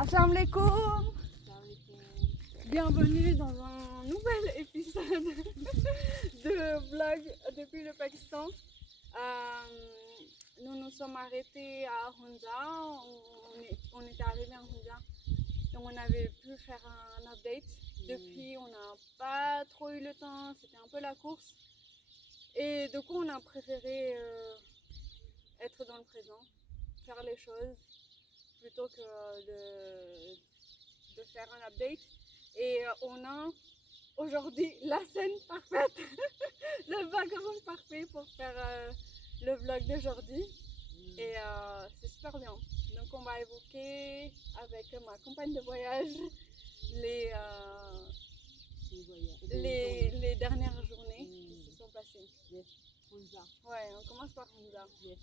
Assalamu alaikum. Bienvenue dans un nouvel épisode de vlog depuis le Pakistan. Nous nous sommes arrêtés à Hunza, on était arrivé à Hunza, donc on avait pu faire un update. Depuis, on n'a pas trop eu le temps, c'était un peu la course. Et du coup, on a préféré être dans le présent, faire les choses, plutôt que de faire un update. Et on a aujourd'hui la scène parfaite, le background parfait pour faire le vlog d'aujourd'hui. Et c'est super bien. Donc on va évoquer avec ma compagne de voyage les dernières journées qui se sont passées. Yes, Hunza. Ouais, on commence par Hunza. Yes.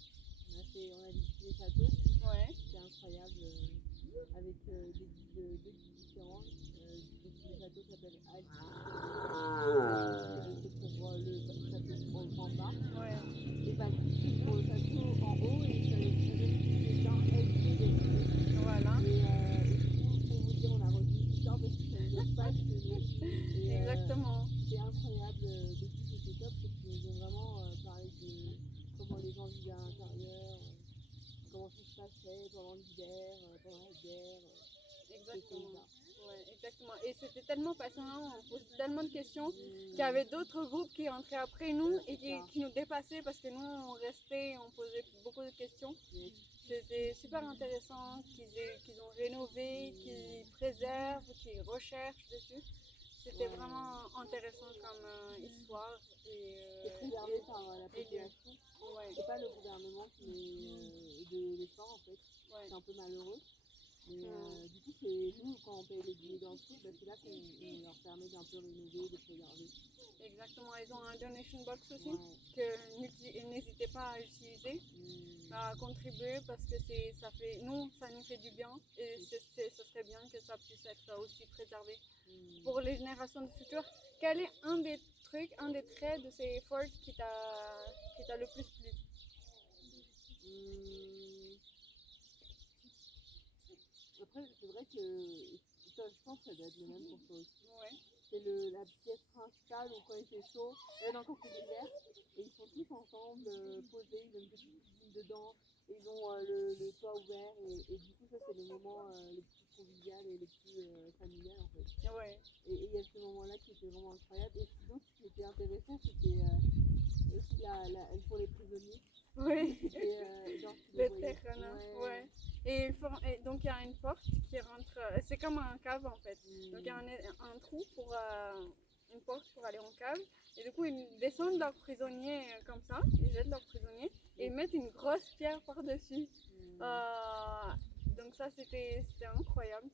On a visité les châteaux. Ouais. C'était incroyable avec deux guides différents. Le château s'appelle Al. C'est pour le château en bas. Ouais. Et Baptiste c'est pour le château en haut et ça le dans LTD. Voilà. Et du coup, pour vous dire, on a retenu l'histoire parce que ça nous laisse pas se Exactement. C'était incroyable. Depuis, c'était top parce qu'ils nous ont vraiment parlé de comment les gens vivaient à l'intérieur, comment ça se passait pendant l'hiver, pendant la guerre. Exactement. Ouais, exactement. Et c'était tellement passionnant, on posait tellement de questions qu'il y avait d'autres groupes qui rentraient après nous et qui nous dépassaient parce que nous on restait, on posait beaucoup de questions. C'était super intéressant qu'ils ont rénové, qu'ils préservent, qu'ils recherchent dessus. C'était vraiment intéressant comme histoire. C'est préservé par la population. Ouais. C'est pas le gouvernement qui met de l'effort en fait. Ouais. C'est un peu malheureux. Mais du coup, c'est nous, quand on paye les billets d'entrée, c'est là qu'on leur permet d'un peu rénover, de préserver. Exactement, ils ont un donation box aussi que n'hésitez pas à utiliser, à contribuer parce que ça nous fait du bien et ce serait bien que ça puisse être aussi préservé pour les générations futures. Quel est un des traits de ces forts qui t'a le plus plu? Après, c'est vrai que je pense que ça doit être le même pour toi aussi. Ouais. C'est la pièce principale où quand il fait chaud, non, quand c'est l'hiver, et ils sont tous ensemble, posés, ils ont une petite cuisine dedans, et ils ont le toit ouvert, et du coup, ça, c'est le moment le plus convivial et le plus familial en fait. Ouais. Et il y a ce moment-là qui était vraiment incroyable. Et sinon, ce qui était intéressant, c'était aussi pour les prisonniers. Oui. Les terrain, ouais. Et donc il y a une porte qui rentre, c'est comme un cave en fait. Donc il y a un trou pour une porte pour aller en cave. Et du coup ils descendent leurs prisonniers comme ça, ils jettent leurs prisonniers et ils mettent une grosse pierre par-dessus. Donc ça c'était incroyable.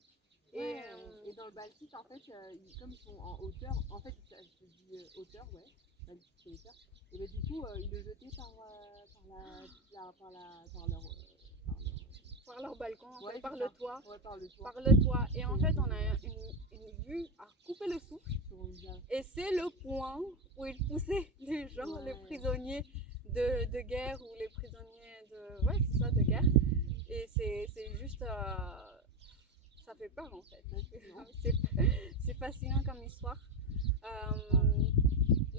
Ouais, et dans le Baltique, en fait, comme ils sont en hauteur, en fait, ça se dit hauteur, ouais, Baltique c'est hauteur, et ben, du coup, ils le jetaient par leur balcon, en fait, par le toit. Ouais, par le toit. Par le toit. Et en fait, on a une vue à couper le souffle. Et c'est le point où ils poussaient les gens, les prisonniers de guerre ou les prisonniers de... Ouais, c'est ça, de guerre. Et c'est juste... ça fait peur en fait. C'est fascinant comme histoire.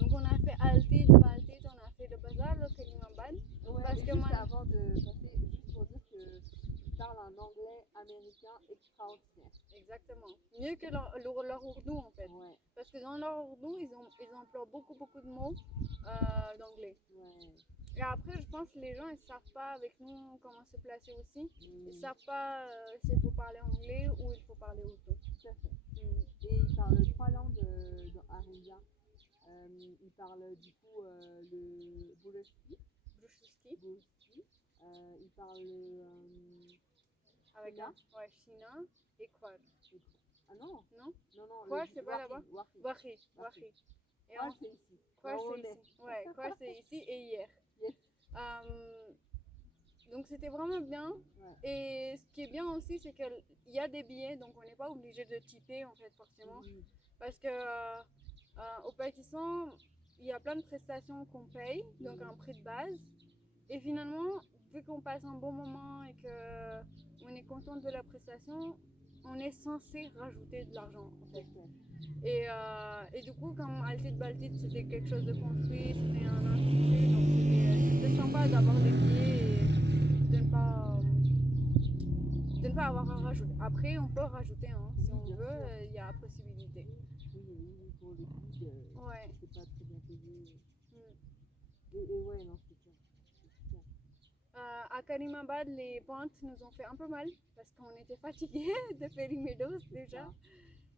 Donc on a fait Altit, on a fait le bazar, le Kalimamban. Ouais, parce que juste avant de passer, juste pour dire qu'ils parlent un anglais américain extraordinaire. Exactement. Mieux que leur ourdou en fait. Ouais. Parce que dans leur ourdou, ils emploient beaucoup de mots d'anglais. Ouais. Et après, je pense que les gens, ils savent pas avec nous comment se placer aussi. Ils savent pas s'il faut parler anglais ou il faut parler ourdou. Tout à fait. Et ils parlent 3 langues à Hunza. Ils parlent du coup le Buluski. Ils parlent avec China et Kwar. Ah non? Non, Kwar c'est pas là-bas? Wahi. Et Kwar c'est ici. Kwar c'est ici. Ouais, Kwar c'est ici et hier. Yes. Donc c'était vraiment bien. Ouais. Et ce qui est bien aussi, c'est qu'il y a des billets, donc on n'est pas obligé de typer en fait forcément. Parce que au Pakistan, il y a plein de prestations qu'on paye, donc un prix de base. Et finalement, vu qu'on passe un bon moment et qu'on est content de la prestation, on est censé rajouter de l'argent en fait. Ok. Et du coup, comme Altit Baltit c'était quelque chose de construit, c'était un institut, donc c'était sympa d'avoir les billets et de ne pas avoir à rajouter. Après, on peut rajouter, hein, si Oui, on bien veut, sûr. il y a possibilité. Oui, pour le guide, Ouais. c'est pas très bien payé. Mm. Et ouais, non, c'est clair. C'est super. À Karimabad, les pentes nous ont fait un peu mal parce qu'on était fatigués de Ferry Meadows déjà.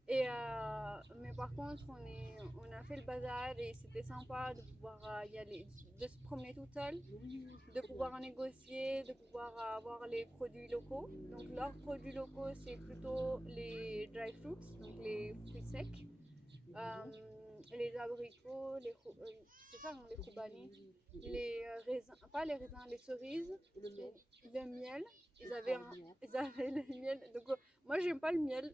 Mais par contre, on a fait le bazar et c'était sympa de pouvoir y aller, de se promener toute seule, Oui, de pouvoir négocier, de pouvoir avoir les produits locaux. Donc leurs produits locaux, c'est plutôt les dry fruits, donc les fruits secs, les abricots, c'est ça, hein, les khoubani, les raisins, pas les raisins, les cerises, le miel. le miel. Ils Extraordinaire. avaient le miel. Donc moi, j'aime pas le miel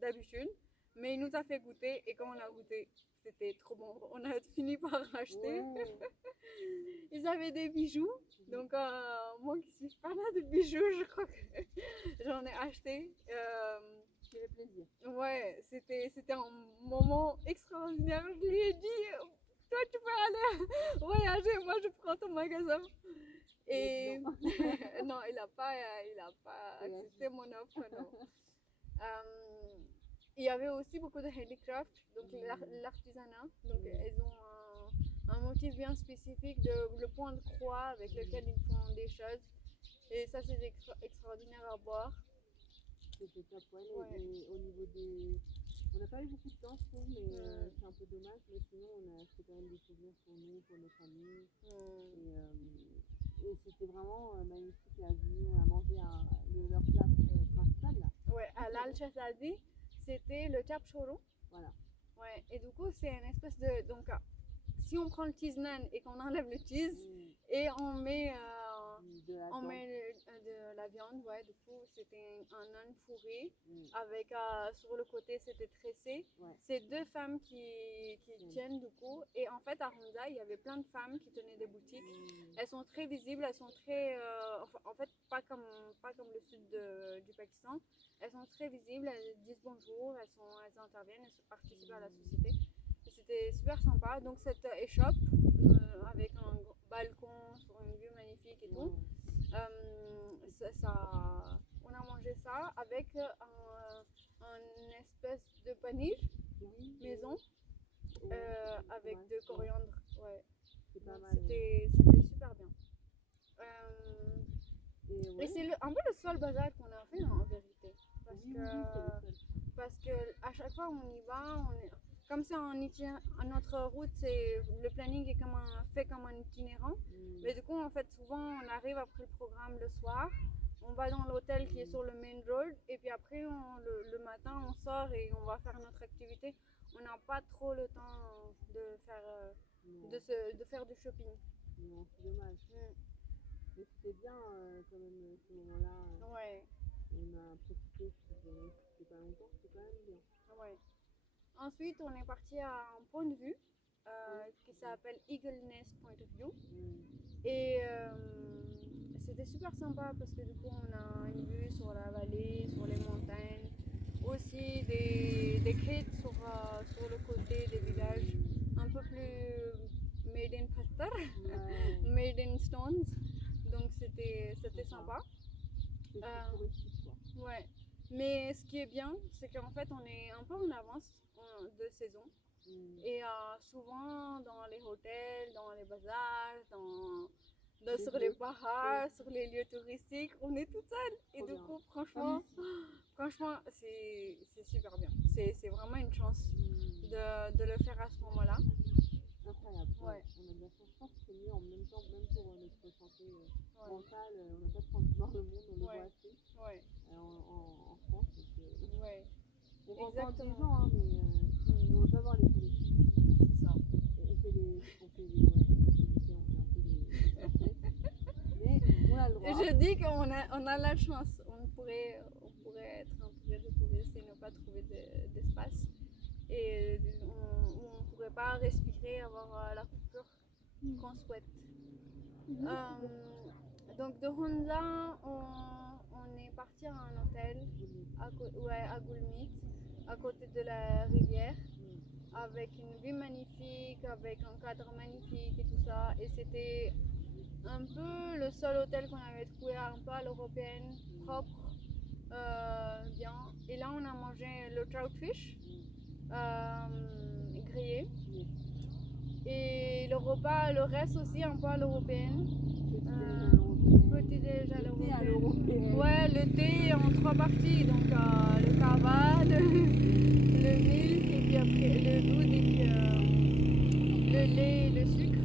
d'habitude, mais il nous a fait goûter et quand on a goûté, c'était trop bon. On a fini par acheter. Ouais. Ils avaient des bijoux, donc moi qui suis fan de bijoux, je crois que j'en ai acheté. Ça fait plaisir. Ouais, c'était un moment extraordinaire. Je lui ai dit, toi tu peux aller voyager, moi je prends ton magasin. Et Non. non, il a pas accepté mon offre, non. Il y avait aussi beaucoup de handicraft, donc l'artisanat. Donc elles ont un motif bien spécifique de le point de croix avec lequel ils font des choses. Et ça c'est extraordinaire à voir. C'était top, ouais. Ouais. Et au niveau des... On n'a pas eu beaucoup de temps, je trouve, mais c'est un peu dommage. Mais sinon, on a acheté quand même des souvenirs pour nous, pour notre famille. Et c'était vraiment magnifique la vue. On a mangé leur plat principal, là. Ouais, à l'Al Shazadi, c'était le chap choron. Voilà. Ouais, et du coup, c'est une espèce de. Donc, si on prend le cheese naan et qu'on enlève le cheese et on met de la viande, ouais, du coup, c'était un naan fourré avec sur le côté, c'était tressé. Ouais. C'est deux femmes qui tiennent du coup. Et en fait, à Honda, il y avait plein de femmes qui tenaient des boutiques. Elles sont très visibles, elles sont très. En fait, pas comme le sud du Pakistan. Elles sont très visibles, elles disent bonjour, elles interviennent, elles participent à la société. Et c'était super sympa. Donc cette échoppe avec un balcon sur une vue magnifique et tout, on a mangé ça avec un espèce de panir maison avec de coriandre. Ouais. C'est pas mal. C'était super bien. Et c'est un peu le seul bazar qu'on a fait en vérité. Parce que à chaque fois on y va, comme c'est notre route, le planning est fait comme un itinérant. Mais du coup, en fait, souvent on arrive après le programme le soir, on va dans l'hôtel qui est sur le main road, et puis après le matin on sort et on va faire notre activité. On n'a pas trop le temps de faire du shopping. Non, c'est dommage. Mais c'était bien quand même ce moment-là. Ouais. On a profité, c'était pas longtemps, c'était quand même bien. Ouais. Ensuite, on est parti à un point de vue qui s'appelle Eagle Nest Point of View. Et c'était super sympa parce que du coup, on a une vue sur la vallée, sur les montagnes, aussi des quêtes sur le côté des villages un peu plus made in pattar, made in stones. Donc c'était sympa. Ouais. Mais ce qui est bien, c'est qu'en fait, on est un peu en avance de saison. Et souvent, dans les hôtels, dans les bazars, sur les bahars, sur les lieux touristiques, on est tout seul. Et du coup, franchement, c'est super bien. C'est vraiment une chance de le faire à ce moment-là. Incroyable. Ouais. On a bien fait. Je pense que c'est mieux en même temps, même pour notre santé mentale. On n'a pas trop envie de voir le monde, on le voit assez en France. Donc, ouais. on rencontre des gens, hein, mais on ne veut pas voir les touristes. C'est ça. On fait des on fait un peu des princesses. Mais on a le droit. Je dis qu'on a la chance. On pourrait être entouré de touristes et ne pas trouver d'espace. Et on ne pourrait pas respirer, avoir la coupure qu'on souhaite. Donc de Honda, on on est parti à un hôtel à Gulmit, à côté de la rivière, avec une vue magnifique, avec un cadre magnifique et tout ça. Et c'était un peu le seul hôtel qu'on avait trouvé un peu à l'européenne, propre, bien. Et là, on a mangé le trout fish grillé. Et le repas, le reste aussi un peu à l'européenne. Petit déj à l'européenne. Ouais, le thé en 3 parties. Donc le kava, le milk, et puis après le doude, et puis le lait et le sucre.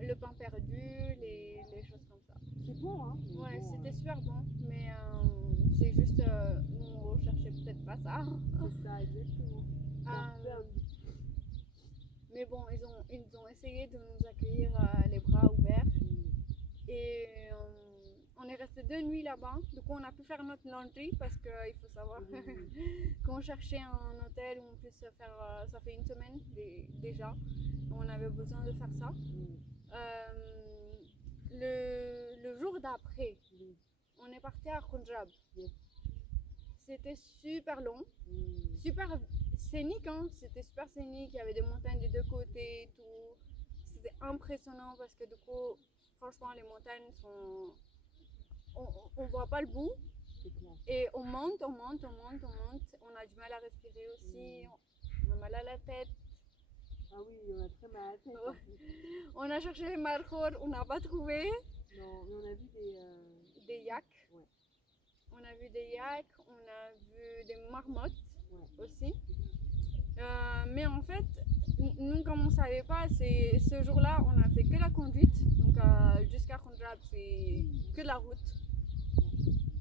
Le pain perdu, les choses comme ça. C'est bon, hein? Ouais, bon, c'était super bon. Mais c'est juste, nous on recherchait peut-être pas ça. C'est ça, exactement. Mais bon, ils ont essayé de nous accueillir les bras ouverts. Et on est resté 2 nuits là-bas. Du coup, on a pu faire notre laundry parce qu'il faut savoir qu'on cherchait un hôtel où on puisse faire. Ça fait 1 semaine déjà. On avait besoin de faire ça. Le jour d'après, on est parti à Khunjab. C'était super long, super scénique, hein. C'était super scénique. Il y avait des montagnes des 2 côtés et tout. C'était impressionnant parce que du coup, franchement, les montagnes sont. On voit pas le bout. Et on monte. On a du mal à respirer aussi. On a mal à la tête. Ah oui, on a très mal à la tête. Ouais. On a cherché les markhor, on n'a pas trouvé. Non, mais on a vu des yaks. Ouais. On a vu des yaks, on a vu des marmottes aussi. Mais en fait, nous, comme on ne savait pas, ce jour-là, on a fait que la conduite. Donc jusqu'à Khunjab, c'est que la route.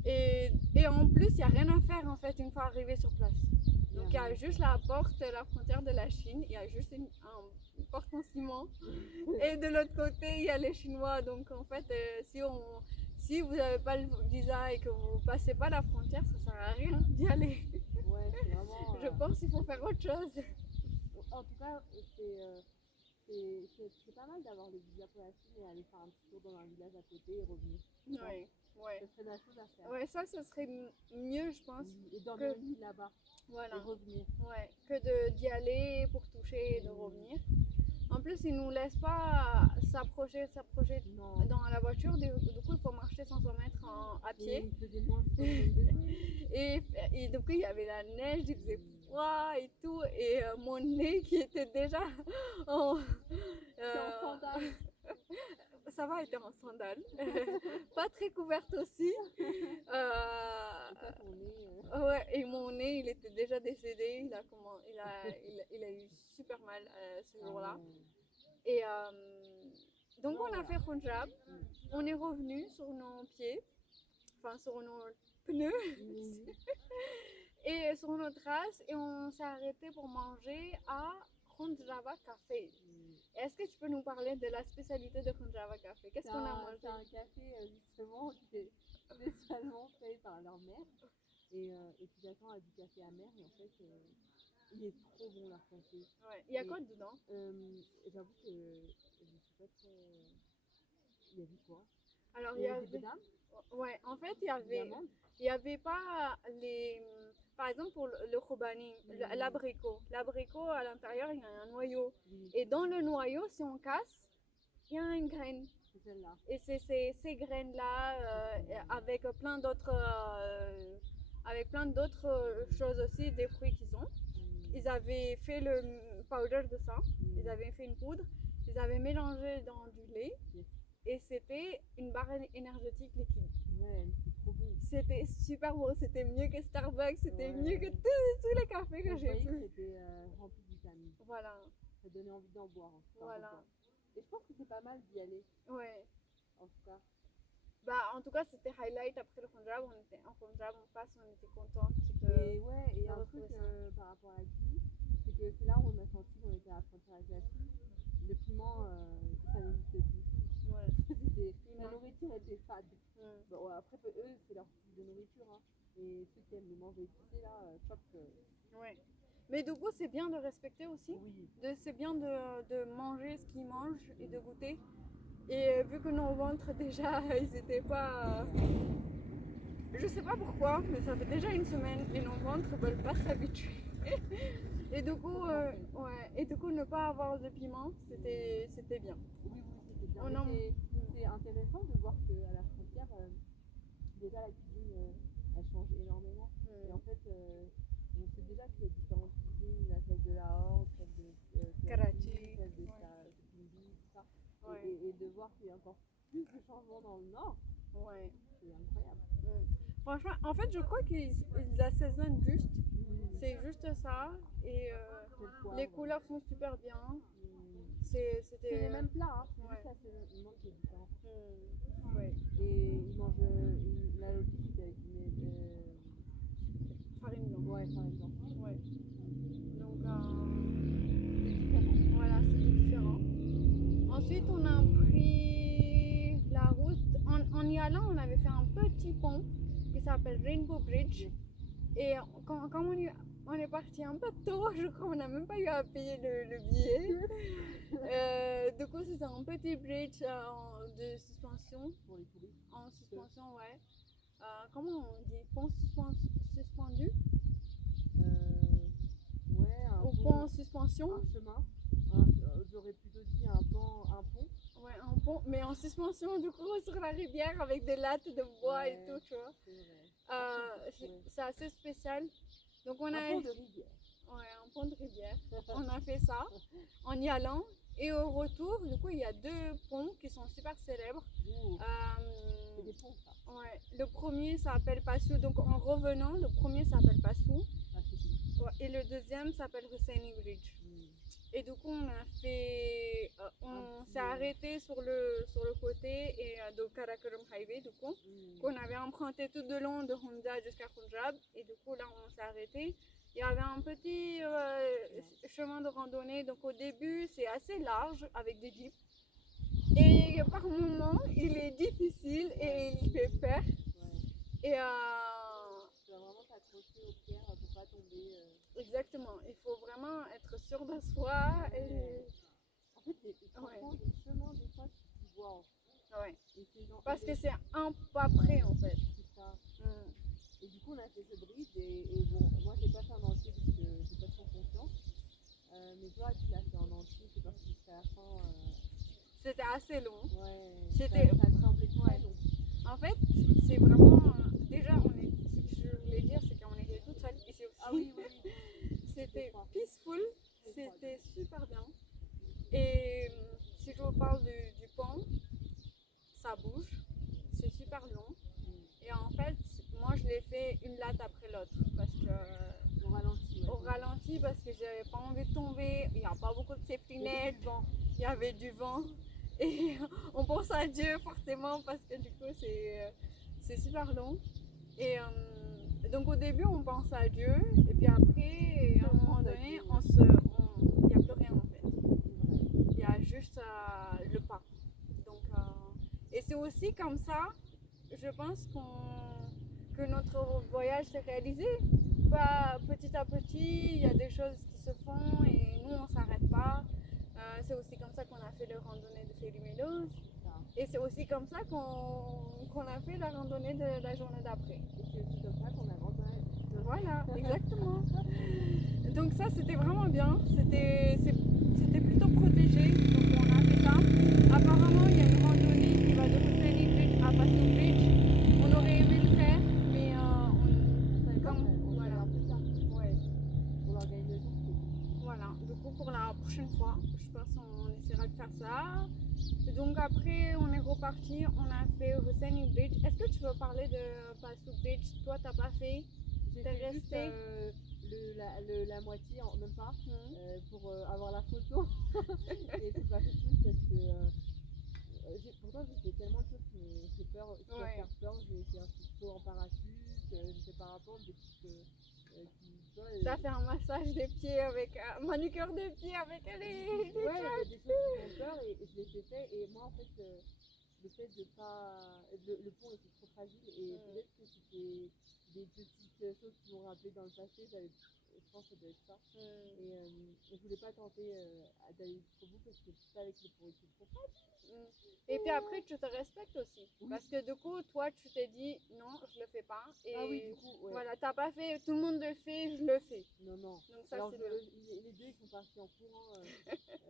Et en plus, il n'y a rien à faire en fait une fois arrivé sur place. Donc il y a juste la frontière de la Chine, il y a juste une porte en ciment. Et de l'autre côté, il y a les Chinois. Donc en fait, si vous n'avez pas le visa et que vous ne passez pas la frontière, ça ne sert à rien d'y aller. Ouais, c'est vraiment. Je pense qu'il faut faire autre chose. En tout cas, c'est pas mal d'avoir le visa pour la Chine et aller faire un petit tour dans un village à côté et revenir. Ouais. Ça serait la chose à faire. Ouais, ça serait mieux, je pense. Et dormir une nuit là-bas. Voilà. Et revenir. Ouais, que d'y aller pour toucher et de revenir. En plus, ils nous laissent pas s'approcher dans la voiture. Du coup, il faut marcher 500 mètres à pied. Et il faisait moins 60 degrés. Et du coup, il y avait la neige, il faisait froid et tout. Et mon nez qui était déjà en sandales. Ça va, était en sandales. Pas très couverte aussi. Ouais, et mon nez, il était déjà décédé. Il a eu super mal ce jour-là. Et donc, on a fait Khunjab. On est revenu sur nos pieds, enfin sur nos pneus et sur nos traces. Et on s'est arrêté pour manger à Khunjava Café. Est-ce que tu peux nous parler de la spécialité de Khunjava Café? Qu'est-ce qu'on a mangé? C'est un café justement qui est spécialement fait par leur mère. Et tu t'attends à du café amer, mais en fait, il est trop bon leur café. Ouais. Il y a quoi dedans? J'avoue que je ne sais pas très. Il y avait quoi? Alors, il y avait des bananes. Ouais, en fait, il y avait pas les. Par exemple, pour le khobani, l'abricot. L'abricot, à l'intérieur, il y a un noyau. Et dans le noyau, si on casse, il y a une graine. C'est celle-là. Et c'est ces graines-là, avec plein d'autres choses aussi, des fruits qu'ils ont. Ils avaient fait le powder de ça. Ils avaient fait une poudre. Ils avaient mélangé dans du lait. Et c'était une barre énergétique liquide. Ouais, c'était trop bon. C'était super bon, c'était mieux que Starbucks, c'était mieux que tous les cafés que j'ai pu. C'était rempli de vitamines. Voilà. Ça donnait envie d'en boire. Voilà. Et je pense que c'est pas mal d'y aller. Ouais. En tout cas. Bah, en tout cas, c'était highlight après le Khunjab. On était en Khunjab, on était contente. Et un truc par rapport à la cuisine, c'est que c'est là où on a senti qu'on était à la frontière avec la Chine. Le piment, ça n'existait plus. Ouais. La nourriture était fade. Bon, après, eux, c'est leur style de nourriture. Hein. Et ceux qui aiment le manger épicé, là, choc. Ouais. Mais du coup, c'est bien de respecter aussi. Oui. C'est bien de manger ce qu'ils mangent et de goûter. Et vu que nos ventres déjà, ils étaient pas... Je sais pas pourquoi, mais ça fait déjà une semaine et nos ventres veulent pas s'habituer. Et du coup, ouais, et du coup, ne pas avoir de piment, c'était bien. Oui, c'était bien. On Mais en- c'est intéressant de voir qu'à la frontière, déjà la cuisine, elle change énormément. Et en fait, on sait déjà qu'il y a différentes cuisines, la celle de Lahore, celle de Karachi, celle de ouais. Pindi, tout ça. Ouais. Et de voir qu'il y a encore plus de changements dans le nord, Ouais. c'est incroyable. Franchement, en fait, je crois qu'ils assaisonnent juste. C'est juste ça. Et C'est le poivre. les couleurs sont super bien. C'est C'était. les mêmes plats, hein. C'est Ouais. juste l'assaisonnement qui est différent. Ouais. Et ils mangent la rôti, c'était avec Farine blanche. ouais, farine blanche. Ouais. Donc, C'est différent. voilà, c'était différent. Ensuite, on a pris la route. En y allant, on avait fait un petit pont qui s'appelle Rainbow Bridge. Et quand on est parti un peu tôt, je crois qu'on n'a même pas eu à payer le billet. Du coup, c'était un petit bridge de suspension. Pour les touristes. En suspension, ouais. Comment on dit? Pont suspendu? Ouais, un Ou pont, pont en suspension? un chemin. J'aurais plutôt dit un pont. Ouais, un pont, mais en suspension, du coup, sur la rivière avec des lattes de bois et tout, tu vois. C'est vrai. C'est assez spécial. Donc, on Un a. pont de rivière. Ouais, un pont de rivière. On a fait ça en y allant. Et au retour, du coup, il y a deux ponts qui sont super célèbres. C'est des ponts, ça. Ouais, le premier s'appelle Passou. Donc, en revenant, le premier s'appelle Passou. Ah, c'est cool. Ouais, et le deuxième s'appelle Husseini Bridge. Et du coup, on a fait. On s'est arrêté sur le côté et de Karakorum Highway, du coup, qu'on avait emprunté tout le long de Honda jusqu'à Punjab. Et du coup, là, on s'est arrêté. Il y avait un petit chemin de randonnée. Donc, au début, c'est assez large avec des jeeps. Et par moments, il est difficile et il fait peur. Et tu vas vraiment t'accrocher aux pierres pour pas tomber. Exactement, il faut vraiment être sûr de soi. Et... En fait, franchement, les chemins, des fois, tu vois. Ouais. Et parce que c'est un pas près en fait. C'est ça. Et du coup, on a fait ce bridge. Et bon, moi, j'ai pas fait en entier parce que j'ai pas trop confiance. Mais toi, tu l'as fait en entier, c'est parti jusqu'à la fin. C'était assez long. Ouais. C'était. Ça semblait très long. En fait, c'est vraiment. Déjà, ce que je voulais dire, c'est qu'on était toutes seules ici aussi. Ah oui. C'était peaceful, c'était super bien. Et si je vous parle du pont, ça bouge, c'est super long. Et en fait, moi je l'ai fait une latte après l'autre parce que. Au ralenti parce que j'avais pas envie de tomber. Il n'y a pas beaucoup de safety net. Bon, il y avait du vent. Et on pense à Dieu forcément parce que du coup c'est super long. Et donc au début on pense à Dieu et puis après à un moment donné il n'y a plus rien en fait. Il y a juste le pas. Donc, et c'est aussi comme ça, je pense que notre voyage s'est réalisé. Pas petit à petit, il y a des choses qui se font et nous on s'arrête pas. C'est aussi comme ça qu'on a fait le randonnée de Félimélos. Et c'est aussi comme ça qu'on a fait la randonnée de la journée d'après. Et c'est aussi comme ça qu'on a randonné. Voilà, exactement. Donc ça c'était vraiment bien. C'était plutôt protégé. Donc on a fait ça. Apparemment il y a une randonnée qui va de Husseini Bridge à Passau Bridge. On aurait aimé le faire, mais voilà. Ouais. Pour l'organisation, voilà. Du coup pour la prochaine fois, je pense qu'on essaiera de faire ça. Et donc après on est reparti, on a fait Husseini Bridge. Est-ce que tu veux parler de Passau Bridge? Toi t'as pas fait? J'ai fait juste la moitié, même pas, pour avoir la photo. Et c'est pas fait plus parce que pourtant j'ai fait tellement de choses qui m'ont fait peur, qui peuvent faire peur. J'ai fait un saut en parachute, j'ai fait parapente, des trucs qui T'as fait un massage des pieds avec un manucure des pieds avec les ouais, il y a des choses qui font peur et je les ai fait. Et moi en fait, le fait de pas. Le pont était trop fragile et peut-être que c'était des petites choses qui m'ont rappelé dans le passé. je pense que ça doit être ça. Mm. Et je voulais pas tenter d'aller jusqu'au bout parce que je savais que les pourritures sont pas. Mm. Et puis après, tu te respectes aussi. Oui. Parce que du coup, toi, tu t'es dit, non, je le fais pas. Et Ah oui, du coup, ouais. voilà, t'as pas fait, tout le monde le fait, je le fais. Non, non. Donc ça, Alors, c'est bien. les deux, ils sont partis en courant.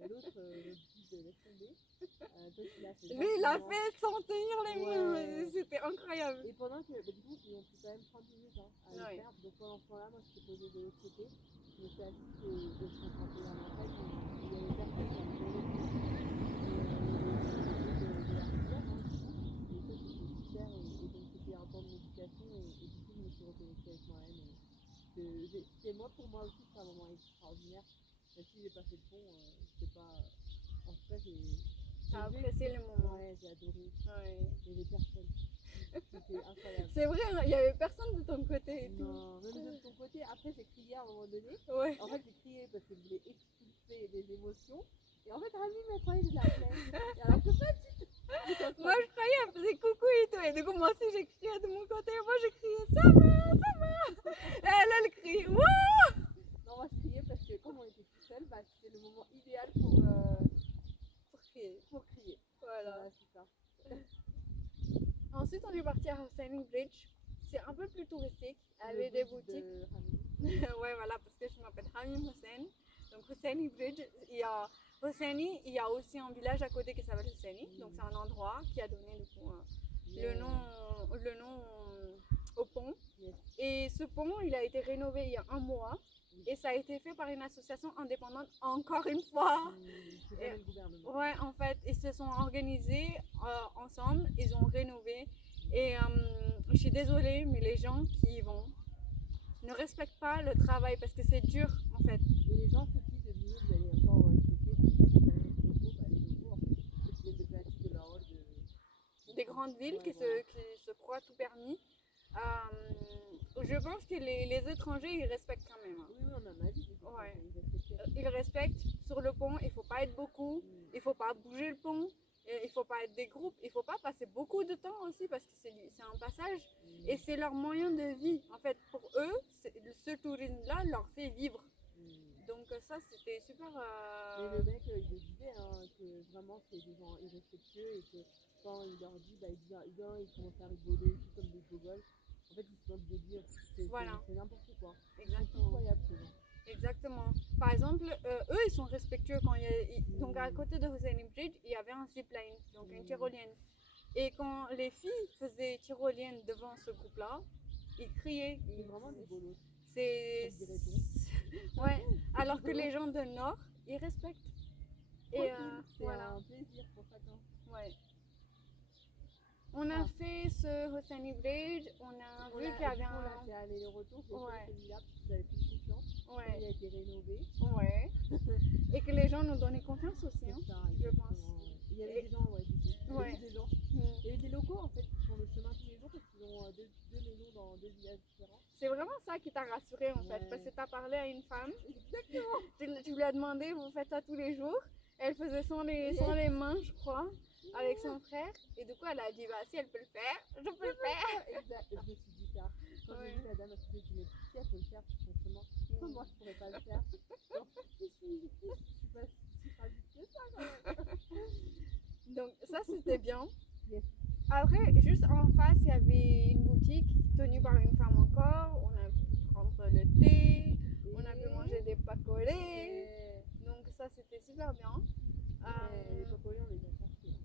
L'autre, le dit laisse tomber. Toi, tu l'as fait. Lui, il a gentiment. fait sans tenir les mains. Ouais. C'était incroyable. Et pendant que, du coup, ils ont pris quand même 30 minutes à le Ouais. faire. Donc pendant ce temps-là, moi, je suis posée de l'autre côté. Je me suis assise et je suis rentrée dans ma tête. Il y avait personne dans le bureau. Et ça, c'était super. Et donc, c'était un temps de méditation. Et du coup, je me suis reconnectée avec moi-même. C'était pour moi aussi, c'est un moment extraordinaire. Même si j'ai pas fait le pont, c'est pas. En tout cas, T'as apprécié le moment. Ouais, j'ai adoré. Ouais. Il y avait personne. C'était incroyable. C'est vrai, il n'y avait personne de ton côté et tout. Non, même de ton côté. Après, j'ai crié à un moment donné. Ouais. En fait, j'ai crié parce que je voulais expulser les émotions. Et en fait, Rami m'a croyé que je l'appelais. Et alors que pas du tout. Moi, je croyais, elle faisait coucou et tout. Et du coup, moi aussi, j'ai crié de mon côté. Moi, j'ai crié, ça va, ça va. Et elle crie, wouh. Non, moi, je criais parce que comme on était tout seul, bah, c'était le moment idéal Pour crier. pour crier. Voilà. C'est ça. Ensuite, on est parti à Hosseini Bridge. C'est un peu plus touristique. Il y avait des boutiques. De Rami. Ouais, voilà, parce que je m'appelle Hamim Hossein. Donc, Hosseini Bridge, il y a Hosseini, il y a aussi un village à côté qui s'appelle Hosseini. Donc, c'est un endroit qui a donné du coup le nom au pont. Yes. Et ce pont, il a été rénové il y a un mois. Et ça a été fait par une association indépendante, encore une fois. C'est jamais le gouvernement. Ouais, en fait, ils se sont organisés ensemble, ils ont rénové. Et je suis désolée, mais les gens qui y vont ne respectent pas le travail parce que c'est dur, en fait. Et les gens, c'est qui de venir, vous allez encore choquer, c'est pas qu'ils arrivent locaux, bah les locaux, en fait, c'est les déplacés de leur rôle de... Des grandes villes Ouais, qui, voilà. qui se croient tout permis. Je pense que les étrangers, ils respectent quand même. Hein. Oui, on en a vu. Ouais. Ils Ils respectent sur le pont, il ne faut pas être beaucoup, il ne faut pas bouger le pont, il ne faut pas être des groupes, il ne faut pas passer beaucoup de temps aussi parce que c'est un passage et c'est leur moyen de vie. En fait, pour eux, ce tourisme-là leur fait vivre. Donc ça, c'était super... Et le mec, il le disait, hein, que vraiment, c'est des gens irrespectueux et que quand il leur dit, bah, il commence à rigoler, tout comme des gogoles. En fait, ils se moquent de lui. Voilà. C'est n'importe quoi. Exactement. C'est incroyable, ces gens. Exactement. Par exemple, eux, ils sont respectueux quand il y a... Donc, à côté de Hosseini Bridge, il y avait un zipline, donc une tyrolienne. Et quand les filles faisaient tyrolienne devant ce groupe-là, ils criaient. C'est vraiment des bolos. C'est... Ouais. Alors que les gens de Nord, ils respectent. Et c'est voilà. un plaisir pour chacun. Ouais. On a fait ce Hosseini Bridge, on a vu qu'il y avait On a fait aller-retour, j'ai Ouais. fait celui-là parce que vous avez plus confiance. Ouais. Il a été rénové. Ouais. Et que les gens nous donnaient confiance aussi, hein, Ça, je pense. Il y avait des gens, ouais. Il y Ouais. avait des gens. Mm. Il y avait des locaux en fait qui font le chemin tous les jours parce qu'ils ont deux maisons dans deux villages différents. C'est vraiment ça qui t'a rassuré en fait, Ouais. parce que t'as parlé à une femme, Exactement. tu lui as demandé, vous faites ça tous les jours, elle faisait sans les mains, je crois, avec son frère, et du coup elle a dit, bah si elle peut le faire, je peux le faire. Exact. Je me suis dit ça. Quand Ouais. j'ai vu la dame, elle se dit, mais si elle peut le faire, tout simplement, pourquoi moi je pourrais pas le faire? Genre, je suis pas si fragile que ça quand même. Donc ça c'était bien. Yes. Après, juste en face, il y avait une boutique tenue par une femme encore, on a pu prendre le thé, on a pu manger des pacolés, donc ça c'était super bien. Les pacolés, on les a cherchés.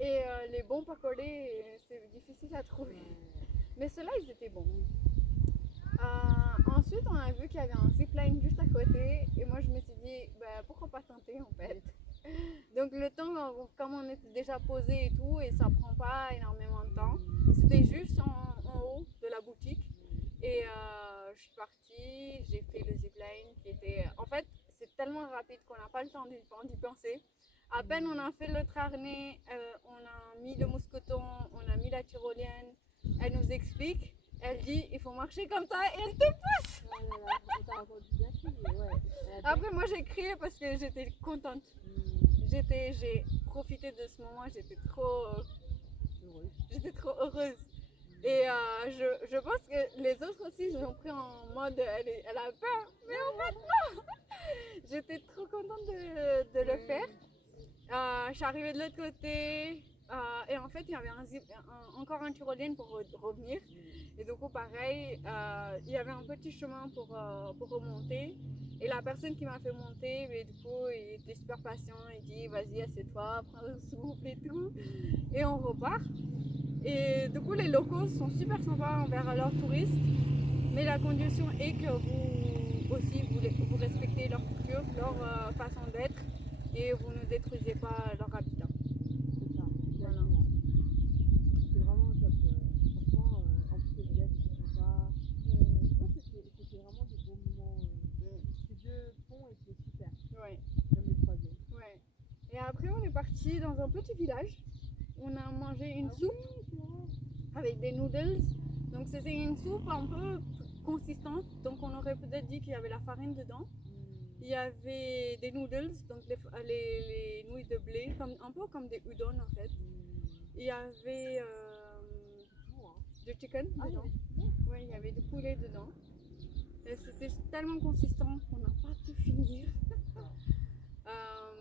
Et les bons pacolés, c'est difficile à trouver. Mais ceux-là, ils étaient bons. Ensuite, on a vu qu'il y avait un zipline juste à côté. Et moi, je me suis dit, bah, pourquoi pas tenter en fait. Donc, le temps, comme on était déjà posé et tout, et ça prend pas énormément de temps, c'était juste en haut de la boutique. Et je suis partie, j'ai fait le zipline qui était. En fait, c'est tellement rapide qu'on n'a pas le temps d'y penser. À peine on a fait le traîné, on a mis le mousqueton, on a mis la tyrolienne. Elle nous explique, elle dit il faut marcher comme ça et elle te pousse. T'as entendu bien crier, ouais. Après moi j'ai crié parce que j'étais contente. J'ai profité de ce moment, j'étais trop heureuse. Et je pense que les autres aussi l'ont pris en mode elle a peur. Mais en fait, non. J'étais trop contente de le faire. Je suis arrivée de l'autre côté. Et en fait, il y avait encore un tyrolienne pour revenir. Et du coup, pareil, il y avait un petit chemin pour remonter. Et la personne qui m'a fait monter, mais du coup, il était super patient. Il dit, vas-y, assieds-toi, prends un souffle et tout. Et on repart. Et du coup, les locaux sont super sympas envers leurs touristes. Mais la condition est que vous aussi, vous respectez leur culture, leur façon d'être. Et vous ne détruisez pas leur habitat. C'est ça, Voilà. exactement. C'est vraiment top. Franchement, en plus, le village était sympa. Non, c'était vraiment des beaux moments. Ces deux ponts étaient super. Ouais. Même le troisième. Ouais. Et après, on est parti dans un petit village. On a mangé une soupe Oui, c'est vrai. avec des noodles. Donc, c'était une soupe un peu consistante. Donc, on aurait peut-être dit qu'il y avait la farine dedans. Il y avait des noodles, donc les nouilles de blé, un peu comme des udon en fait. Il y avait Tout, hein. du chicken Ah, il y dedans. avait du poulet. Oui, il y avait du poulet dedans. Et c'était tellement consistant qu'on n'a pas pu finir.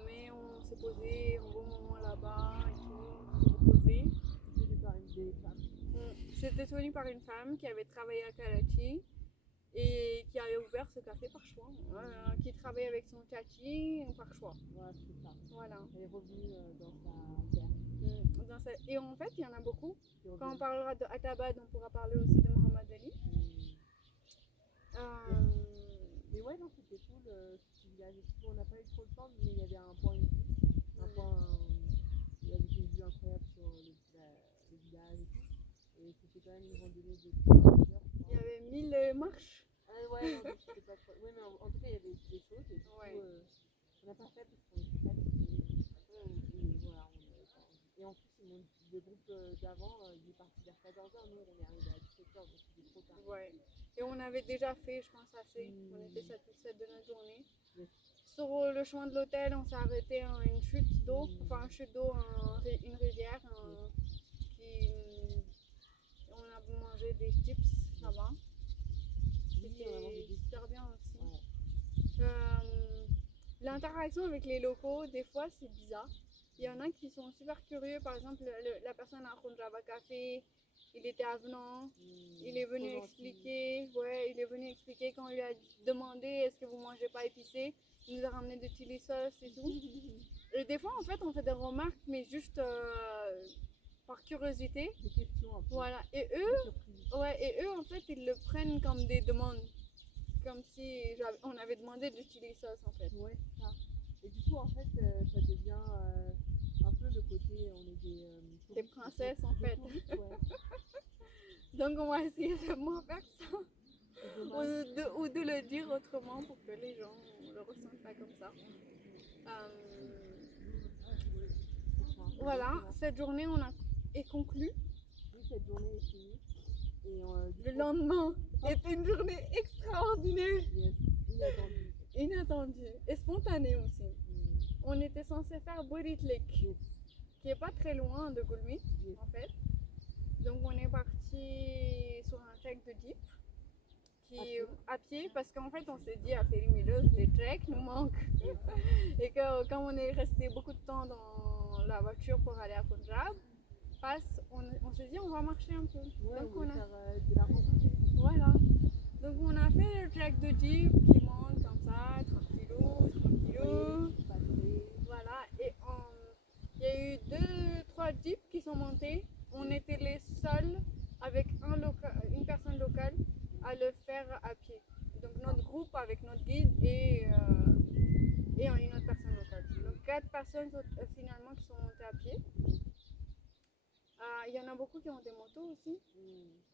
Mais on s'est posé un bon moment là-bas et tout, on s'est reposé. C'était par des femmes. C'était tenu par une femme qui avait travaillé à Karachi et qui avait ouvert ce café par choix, qui travaillait avec son tchachi par choix. Ouais, c'est ça. Voilà. Elle est revenue dans sa terre. Et en fait, il y en a beaucoup. Qui Quand on revient. parlera de Atabad, on pourra parler aussi de Mohamed Ali. Mais ouais, non, c'était cool ce petit village. Et tout. On n'a pas eu trop le temps, mais il y avait un point de vue. Un point. Il y avait une vue incroyable sur le village et tout. Et c'était quand même une randonnée de 3 heures. Il y avait 1000 marches. Ouais, non, donc c'était pas trop. Oui, mais en tout cas, il y avait des choses. Et du coup, Ouais. on n'a pas fait parce qu'on était fatigués. Et voilà, on avait pas envie. Et en plus, le groupe d'avant, il est parti vers 14h. Nous, on est arrivé à 17h, donc c'était trop tard. Ouais. Et on avait déjà fait, je pense, assez. On était satisfaits de notre journée. Yes. Sur le chemin de l'hôtel, on s'est arrêté à une chute d'eau, enfin une chute d'eau, une rivière, qui, on a mangé des chips là-bas. C'était super bien aussi. Ouais. L'interaction avec les locaux, des fois, c'est bizarre. Il y en a qui sont super curieux. Par exemple, la personne à Khunjaba Café, il était avenant. Il est venu expliquer. Ouais, il est venu expliquer quand on lui a demandé est-ce que vous mangez pas épicé. Il nous a ramené de chili sauce et tout. Et des fois, en fait, on fait des remarques, mais juste par curiosité. Des questions un peu. Voilà. Et eux, en fait, ils le prennent comme des demandes. Comme si on avait demandé de chili sauce, en fait. Ouais, c'est ça. Et du coup, en fait, ça devient un peu le côté, on est des princesses, en fait. Touristes, ouais. Donc, on va essayer de moins faire ça. C'est dommage. Ou de le dire autrement pour que les gens ne le ressentent pas comme ça. Voilà, cette journée est conclue. Oui, cette journée est finie. Et, le lendemain était une journée extraordinaire. Yes, inattendue. Inattendue et spontanée aussi. On était censé faire Borit Lake, qui est pas très loin de Gulmit, en fait. Donc on est parti sur un trek de jeep, à pied, parce qu'en fait on s'est dit à Félimilose, les treks nous manquent. Et que quand on est resté beaucoup de temps dans la voiture pour aller à Punjab, on s'est dit on va marcher un peu. Ouais, donc on va faire de la randonnée. Voilà. Donc on a fait le trek de jeep qui monte comme ça, tranquillou. Voilà. Et il y a eu 2-3 jeeps qui sont montés. On était les seuls avec une personne locale à le faire à pied. Donc notre groupe avec notre guide et une autre personne locale. Donc 4 personnes finalement qui sont montées à pied. Il y en a beaucoup qui ont des motos aussi.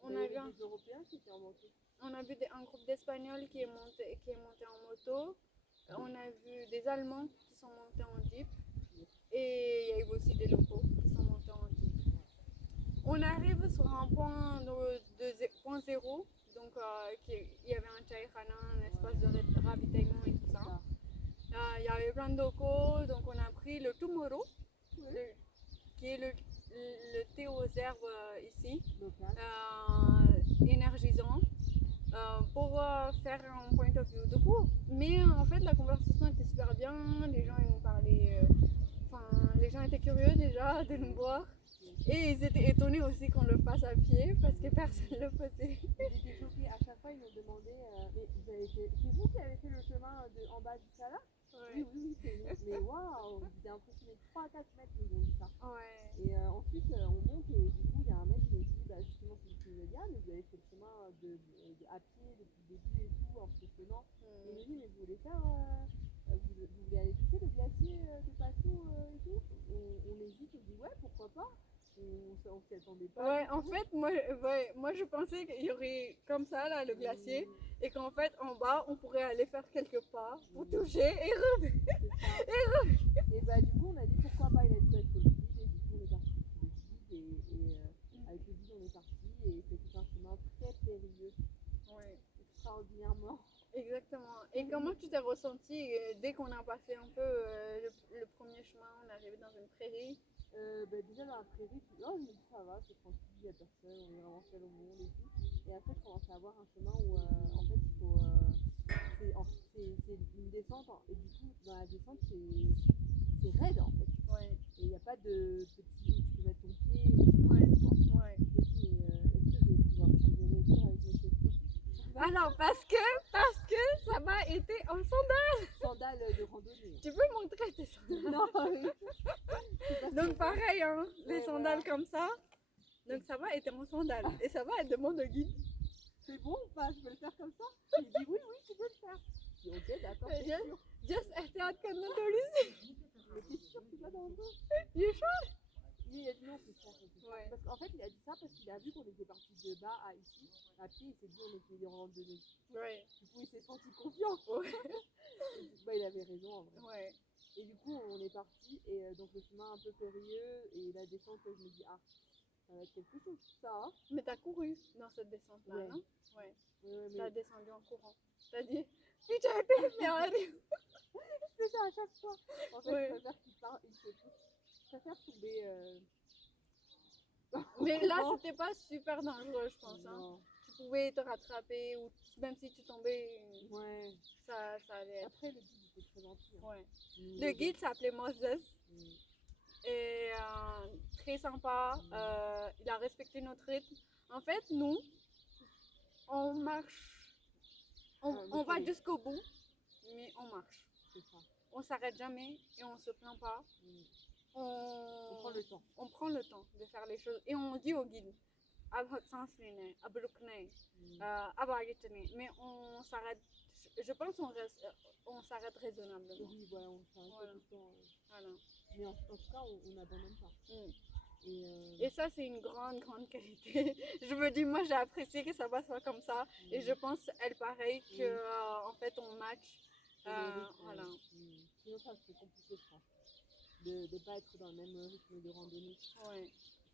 On a vu des Européens qui étaient en moto. On a vu un groupe d'Espagnols qui est monté en moto. On a vu des Allemands qui sont montés en jeep. Et il y a eu aussi des locaux qui sont montés en jeep. On arrive sur un point point zéro. Donc il y avait un chaikhana, un espace de ravitaillement et tout ça. Il y avait plein de locaux. Donc on a pris le Tomorrow, qui est le thé aux herbes ici. faire un point of view de cours. Mais en fait, la conversation était super bien. Les gens, ils nous parlaient. Les gens étaient curieux déjà de nous voir. Et ils étaient étonnés aussi qu'on le fasse à pied parce que personne ne le faisait. Ils étaient choqués. À chaque fois, ils nous demandaient mais vous avez fait... c'est vous qui avez fait le chemin en bas jusqu'à là? Ouais. Oui, c'est nous. Mais waouh, j'étais impressionnée. 3-4 mètres, ils ont dit ça. Ouais. Et ensuite, on monte et du coup, il y a un mec qui nous dit justement, qui nous dit, ah, mais vous avez fait le chemin à pied depuis le début et tout, impressionnant. Et il nous dit, mais vous voulez faire, vous voulez aller toucher le glacier de Passo et tout? On hésite, on dit, ouais, pourquoi pas? On s'y attendait pas. Ouais, en fait, moi je pensais qu'il y aurait comme ça là le glacier et qu'en fait en bas on pourrait aller faire quelques pas pour toucher et revenir. Et bah du coup on a dit pourquoi pas, il a dit bah, il faut le guide et du coup on est parti avec le guide et avec le guide on est parti et c'était un chemin très périlleux, Ouais, extraordinairement. exactement. Et comment tu t'es ressenti dès qu'on a passé un peu le premier chemin, on est arrivé dans une prairie? Déjà dans la prairie, je me dis ça va, c'est tranquille, il n'y a personne, on est vraiment seul au monde et tout. Et après, je commence à avoir un chemin où en fait, il faut. C'est une descente, et du coup, dans la descente, c'est raide en fait. Ouais. Et il n'y a pas de petit où tu peux mettre ton pied. Ouais. Ouais. Je me dis, mais est-ce que je vais pouvoir réussir avec mes chaussures? Alors, parce que ça m'a été en sandales. Sandales de randonnée. Tu peux montrer tes sandales? Non, oui. Donc pareil, hein, les Ouais, sandales voilà. comme ça. Donc ça va être en sandales. Et ça va, elle demande au guide. C'est bon ou pas? Je peux le faire comme ça? Il dit oui, tu peux le faire. Je dis ok, d'accord, c'est sûr. Just ehtiyat kadına doğrusu. Mais t'es sûr que tu vas dans le dos? You sure? Lui, il a dit non, c'est ça. Ouais. Parce qu'en fait, il a dit ça parce qu'il a vu qu'on était parti de bas à ici, à pied, il s'est dit on était en randonnée. Ouais. Du coup, il s'est senti confiant. Ouais. Et du coup, il avait raison en vrai. Ouais. Et du coup, on est parti, et donc le chemin un peu périlleux, et la descente, je me dis, ah, ça va être quelque chose, ça. Hein. Mais t'as couru dans cette descente-là, Ouais. non? Ouais. Ouais, mais T'as descendu en courant. T'as dit, puis tu as été, mais allez. je fais ça à chaque fois. En fait, Ouais. je préfère qu'il part, il se pousse. Je préfère tomber. Mais là, c'était pas super dangereux, je pense. Hein. Non. Tu pouvais te rattraper, ou même si tu tombais, Ouais. ça allait être. Après, le guide était très gentil. Hein. Ouais. Le guide s'appelait Moses. Et très sympa, il a respecté notre rythme. En fait, nous, on marche, on va jusqu'au bout, mais on marche. C'est ça. On s'arrête jamais et on se plaint pas. On prend le temps. On prend le temps de faire les choses et on dit au guide, mais on s'arrête. Je pense on s'arrête raisonnablement. Oui, voilà, on s'arrête tout le temps. Voilà. Mais en tout cas, on n'abandonne pas. Et ça, c'est une grande qualité. Je me dis, moi, j'ai apprécié que ça soit comme ça. Et je pense, elle, pareil, que en fait, on match. Voilà. Sinon, ça serait compliqué, je pense, de ne pas être dans le même rythme de randonnée. Ouais.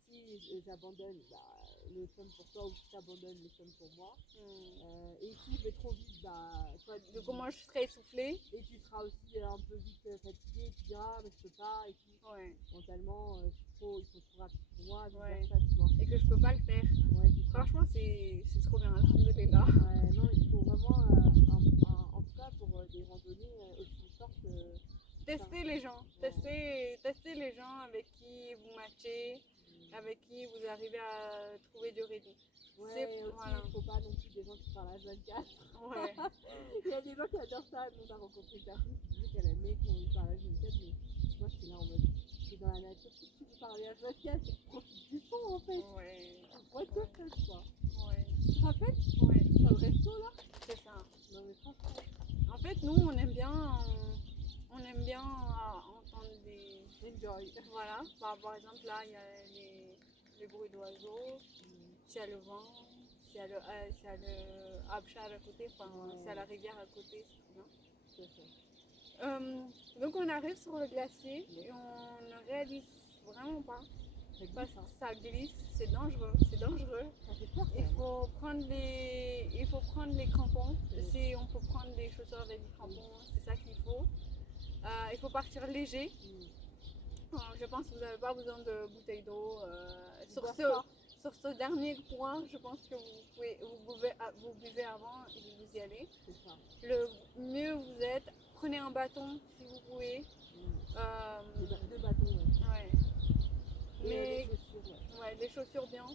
Si j'abandonne, le somme pour toi, ou si tu abandonnes, le somme pour moi. Et si je vais trop vite, toi, du coup, moi, je serai essoufflée. Et tu seras aussi un peu vite fatiguée, et tu diras, mais je peux pas, et tout. Ouais. Mentalement, ils sont trop rapides pour moi, ouais. ça, tu vois. Et que je peux pas le faire. Ouais, franchement, c'est trop bien, alhamdoulilah. Ouais, non, il faut vraiment, en tout cas, pour des randonnées aussi fortes. Tester les gens, tester les gens avec qui vous matchez, avec qui vous arrivez à trouver du rythme. Ouais, aussi, voilà. Il faut pas non plus des gens qui parlent à 24. Ouais. Il y a des gens qui adorent ça. Nous, on a rencontré une personne qui disait qu'elle aimait qu'on lui parle à 24, mais moi, je suis là en mode, c'est dans la nature. Si tu veux parler à 24, tu profites du son, en fait. Ouais. What the fuck, quoi. Ouais. Tu te rappelles? Ouais. Dans le resto, là? C'est ça. Non, mais franchement. En fait, nous, on aime bien entendre des... Enjoy. Voilà. Par exemple, là, il y a les bruits d'oiseaux, il y a le vent, il y a le Abshar à côté, enfin, il y a la rivière à côté, c'est trop bien. Donc, on arrive sur le glacier et on ne réalise vraiment pas. Parce que ça glisse, c'est dangereux. Ça fait peur, il faut prendre les crampons. Si on peut prendre des chaussures avec des crampons, c'est ça qu'il faut. Il faut partir léger. Je pense que vous n'avez pas besoin de bouteilles d'eau. sur ce dernier point, je pense que vous buvez avant et vous y allez. C'est ça. Le mieux vous êtes, prenez un bâton si vous pouvez. Deux bâtons, ouais. Ouais. Et Mais les chaussures, ouais. ouais, les chaussures bien.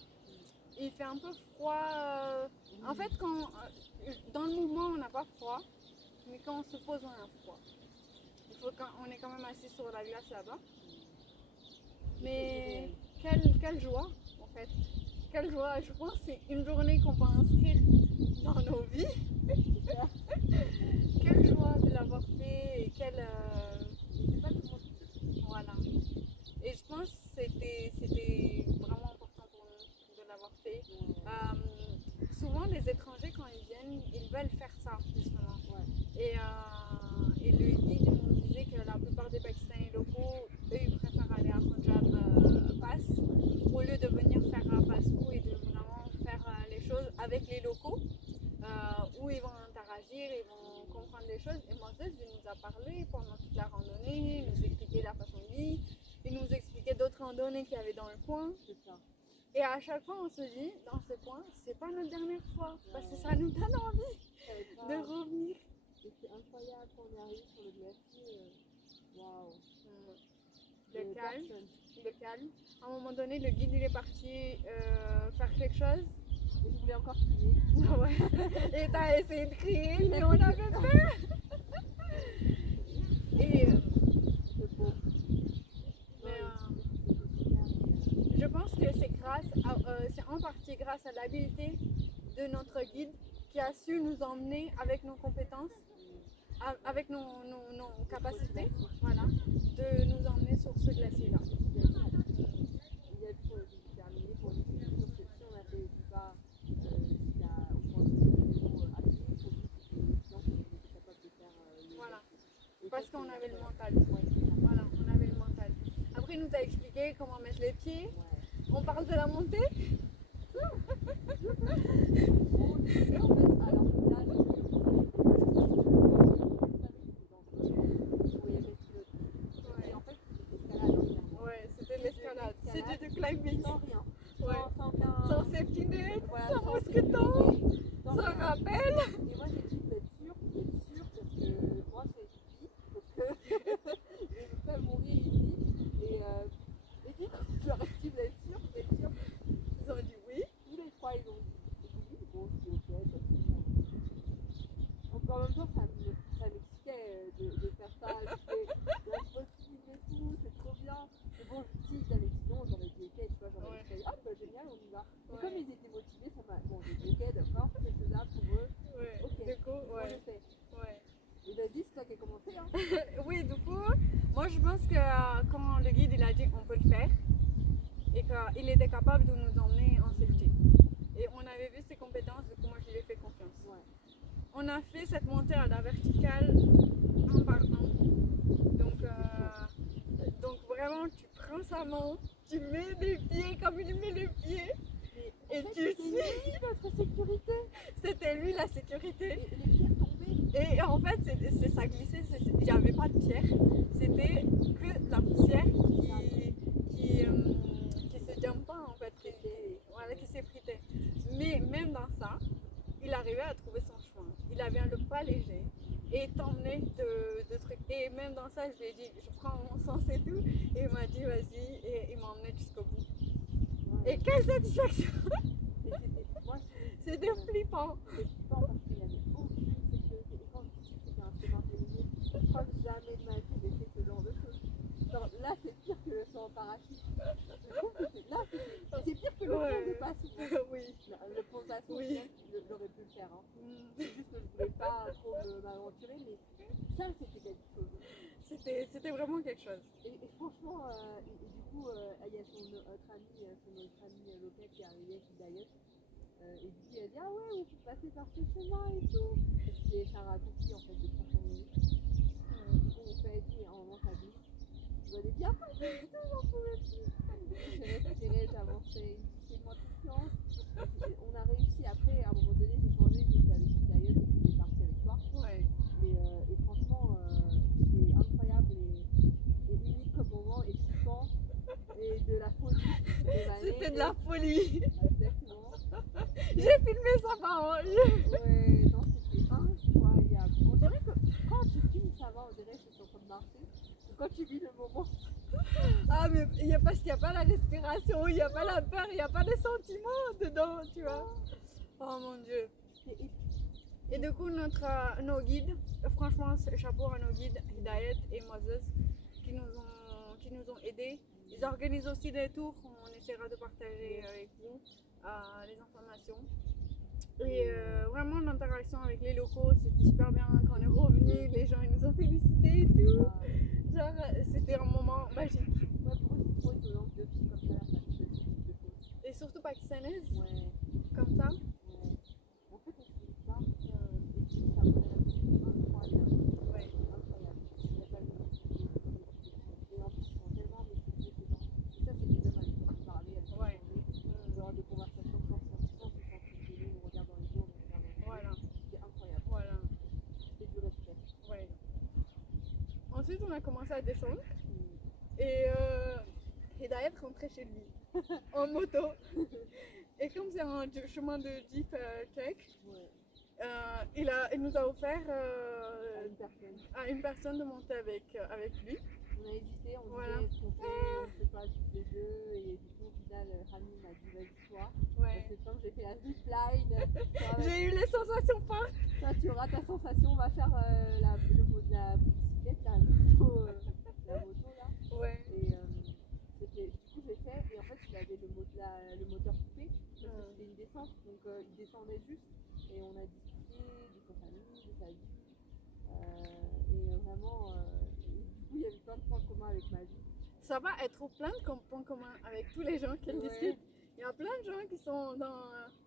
Il fait un peu froid. En fait, dans le mouvement, on n'a pas froid, mais quand on se pose, on a froid. On est quand même assis sur la glace là-bas. Mais quelle joie, en fait. Quelle joie. Je pense que c'est une journée qu'on va inscrire dans nos vies. Quelle joie de l'avoir fait et c'est pas tout le monde qui peut le faire. Voilà. Et je pense que c'était vraiment important pour nous de l'avoir fait. Souvent, les étrangers, quand ils viennent, ils veulent faire ça, justement. Ouais. Et le guide nous disait que la plupart des Pakistanais locaux, eux, ils préfèrent aller à Punjab Pass au lieu de venir faire à Passpou et de vraiment faire les choses avec les locaux où ils vont interagir, ils vont comprendre les choses. Et Moses, il nous a parlé pendant toute la randonnée, il nous expliquait la façon de vivre, il nous expliquait d'autres randonnées qu'il y avait dans le coin. C'est ça. Et à chaque fois, on se dit, dans ce coin, c'est pas notre dernière fois, parce que ça nous donne envie de revenir. Et c'est incroyable quand on est arrivé sur le glacier. Waouh! Le calme. À un moment donné, le guide il est parti faire quelque chose. Et je voulais encore crier. Ouais. Et t'as essayé de crier, mais on avait peur. Et C'est beau. mais, je pense que c'est en partie grâce à l'habileté de notre guide qui a su nous emmener avec nos compétences, avec nos capacités, voilà, de nous emmener sur ce glacier-là. Il y a trop de terminé pour nous. C'est sûr que si on a fait tout ça jusqu'à au point de zéro assez, pour nous c'était évident qu'on était capable de faire le Voilà. glacier. Parce qu'on avait le mental. Ouais, Voilà, on avait le mental. Après, il nous a expliqué comment mettre les pieds. ouais. On parle de la montée. Ouais, c'était l'escalade. C'était du climbing. Sans rien. Ouais. Sans safety net, Voilà, sans sans mousqueton, sécurité, sans rien. rappel. Et moi j'ai dit d'être sûre, parce que moi c'est hippie, donc je ne veux pas mourir ici. Et du coup, je leur ai dit d'être sûre. Ils ont dit oui. Tous les trois ils ont dit oui, bon je dis ok, de toute façon. Donc en même temps ça m'excitait de faire ça, l'impossible et tout, c'est trop bien. Mais bon, si j'avais dit non, j'aurais dit ok, tu vois, j'aurais dit ah bah génial, on y va. Et comme ils étaient motivés, ça m'a. Bon, j'ai dit ok, d'accord, c'est faisable pour eux. Ouais. Ok, Du coup, on ouais. le fait. Ouais. Et vas-y, c'est toi qui as commencé, hein. Oui, du coup, moi je pense que quand le guide il a dit qu'on peut le faire et qu'il était capable de nous emmener en safety. Et on avait vu ses compétences, du coup moi je lui ai fait confiance. Ouais. On a fait cette montée à la verticale un par un. Donc vraiment tu prends sa main, tu mets les pieds comme il met les pieds et tu suis. C'était notre sécurité. C'était lui la sécurité. Et les pierres tombaient. Et en fait, ça glissait, il n'y avait pas de pierre, c'était que la poussière qui se jump pas en fait, qui s'effritait. Mais même dans ça, il arrivait à trouver son chemin. Il avait un look pas léger et t'emmenait de trucs. Et même dans ça, je lui ai dit, je prends mon sens et tout. Et il m'a dit, vas-y, et il m'a emmené jusqu'au bout. Ouais. Et quelle satisfaction! Moi, C'était flippant. C'était flippant parce qu'il n'y avait aucune sécurité. Et quand je dis que c'était un chemin féminin, je crois que jamais de ma vie j'ai fait ce genre de choses. Genre, là, c'est pire que le saut en parachute. Je trouve que c'est pire que le pont de Passau. Oui. Le pont de Passau, Oui. j'aurais pu le faire. Hein. C'est juste que je voulais pas trop m'aventurer, mais ça, c'était quelque chose. C'était vraiment quelque chose. Et franchement, et du coup, il y a notre ami local qui est arrivé, qui d'ailleurs. Et du coup, il a dit ah ouais, on peut passer par ce chemin et tout. Et c'est un raccourci en fait de 35 minutes. Du coup, on fait et tout, et à un moment ça glisse. Je vois des bien, j'en pouvais plus. J'ai respiré, j'ai avancé, il me dit fais-moi confiance. On a réussi après, à un moment donné, j'ai changé, j'étais avec une tailleuse et puis j'ai parti avec toi. Ouais. Et franchement, c'était incroyable et unique comme moment et flippant. Et de la folie. C'était de la folie. J'ai filmé ça par an. Ouais, non, c'était incroyable. On dirait que quand tu filmes, ça va, on dirait que c'est en train de marcher. Et quand tu vis le moment, Ah, mais parce qu'il n'y a pas la respiration, il n'y a pas la peur, il n'y a pas de sentiments dedans, tu vois. Oh mon Dieu. c'est épique. Et du coup, nos guides, franchement, chapeau à nos guides, Hidayet et Moses, qui nous ont aidés. Ils organisent aussi des tours, on essaiera de partager avec vous les informations. Et vraiment, l'interaction avec les locaux, c'était super bien. Quand on est revenu, les gens ils nous ont félicités et tout. Genre, c'était un moment magique. Ouais, pour eux, c'est trop étonnant que deux filles comme ça, là, fassent ce type de choses. Et surtout pakistanaises, Ouais, comme ça. ouais. En fait, on se dit ça, et puis ça me fait incroyable. Ouais. Incroyable. Il n'y a pas de et en plus, ils sont tellement respectueux, ces gens. Et ça, c'est des hommes avec qui on parlait, avec qui on Ouais. on peut avoir des conversations sans se sentir gêné, on regarde dans les yeux, on regarde dans les yeux. Voilà. C'était incroyable. Voilà. C'était du respect. Ouais. Ensuite, on a commencé à descendre. Mm. Et Hidayat rentrait chez lui en moto. Et comme c'est un chemin de Jeep tchèque, Ouais. il nous a offert À une personne. à une personne de monter avec lui. On a hésité, on Voilà. disait est-ce qu'on fait, on fait pas toutes les deux, et du coup, au final, Rami m'a dit vas-y toi. Ouais. Parce que comme j'ai fait la zipline, J'ai eu les sensations fortes. toi tu auras ta sensation, on va faire la bicyclette, la moto là. Ouais. Et du coup j'ai fait, et en fait il avait le moteur coupé, parce que c'était une descente, donc il descendait juste, et on a discuté de sa famille, de sa vie, et vraiment, du coup il y avait plein de points communs avec ma vie. Ça va être plein de points communs avec tous les gens qui Ouais. discutent. Il y a plein de gens qui sont dans,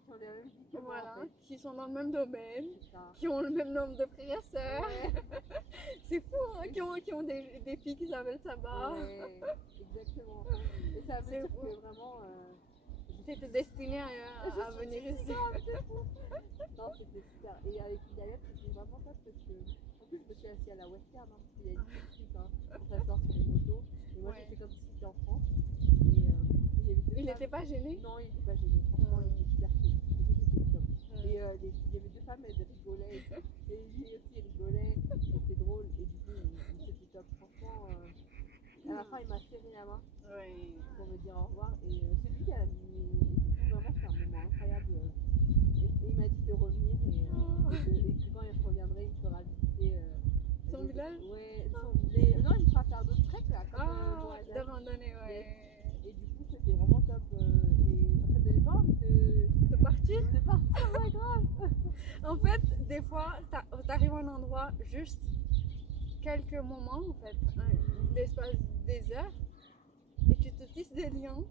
On a la même vie que moi, voilà, en fait. qui sont dans le même domaine, C'est ça. qui ont le même nombre de frères et sœurs. Ouais. C'est fou, hein, qui ont des filles qui s'appellent Sabah. Ouais, exactement. Et ça veut C'est dire fou. que vraiment, C'était destiné à venir ici. non, c'était super. Et avec Hidayat, c'était vraiment top parce que, en plus, je me suis assise à la western, hein, parce qu'il y a une petite truc pour s'asseoir sur les motos. Et moi, Ouais. j'ai fait comme si c'était en France. Et il y avait deux Il femmes. n'était pas gêné. Non, il n'était pas gêné. Franchement, il était super cool. Et ça, c'était top. Et il y avait deux femmes, elles rigolaient et tout. Et lui aussi, il rigolait. Et c'était drôle. Et du coup, c'était top. Franchement, à la fin, il m'a serré la main Ouais. pour me dire au revoir. Et c'est lui qui a vraiment fait un moment incroyable. Et il m'a dit de revenir et que quand il reviendrait, il me fera visiter Son village. Ouais, non, il me fera faire d'autres treks là. Comme, De randonnée, ouais. Et du coup, c'était vraiment top. Et ça donnait pas envie De partir. de partir, ouais, grave. En fait, des fois, t'arrives à un endroit juste quelques moments, en fait, l'espace des heures, et tu te tisses des liens.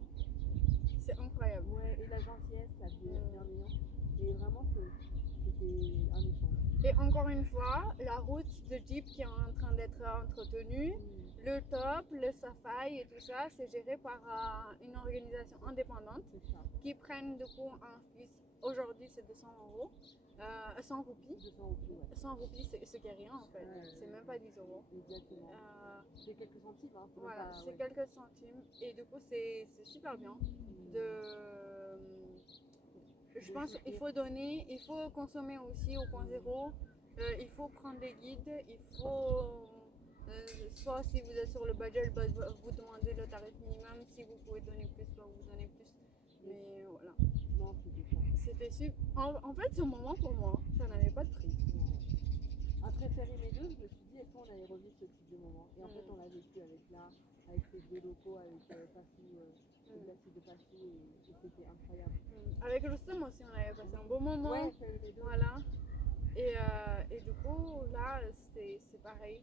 C'est incroyable. Ouais, et la gentillesse, la bienveillance. Et vraiment, c'était un échange. Et encore une fois, la route de Jeep qui est en train d'être entretenue, le top, le safari et tout ça, c'est géré par une organisation indépendante C'est ça. qui prennent du coup un fils. Aujourd'hui, c'est 200 euros, 100 roupies. 200 roupies, ouais. 100 roupies, c'est ce qui est rien en fait. Ouais. C'est même pas 10 euros. Exactement. C'est quelques centimes, hein. Voilà, Pas, c'est quelques centimes. Et du coup, c'est super bien. Je pense qu'il faut donner, il faut consommer aussi au point zéro. Il faut prendre des guides, il faut, soit si vous êtes sur le budget, vous demandez le tarif minimum, si vous pouvez donner plus, soit vous donnez plus. Mais voilà. Non, c'était ça. C'était super. En fait, ce moment pour moi, ça n'avait pas de prix. Ouais. Après faire mes deux, je me suis dit est-ce qu'on allait revivre ce type de moment. Et en fait, on l'a vécu avec ces deux locaux, avec Passou, la site de Passou, et c'était incroyable. Avec Rustem aussi, on avait passé un bon moment. Ouais, faire les deux. Voilà. Et du coup, là, c'est pareil.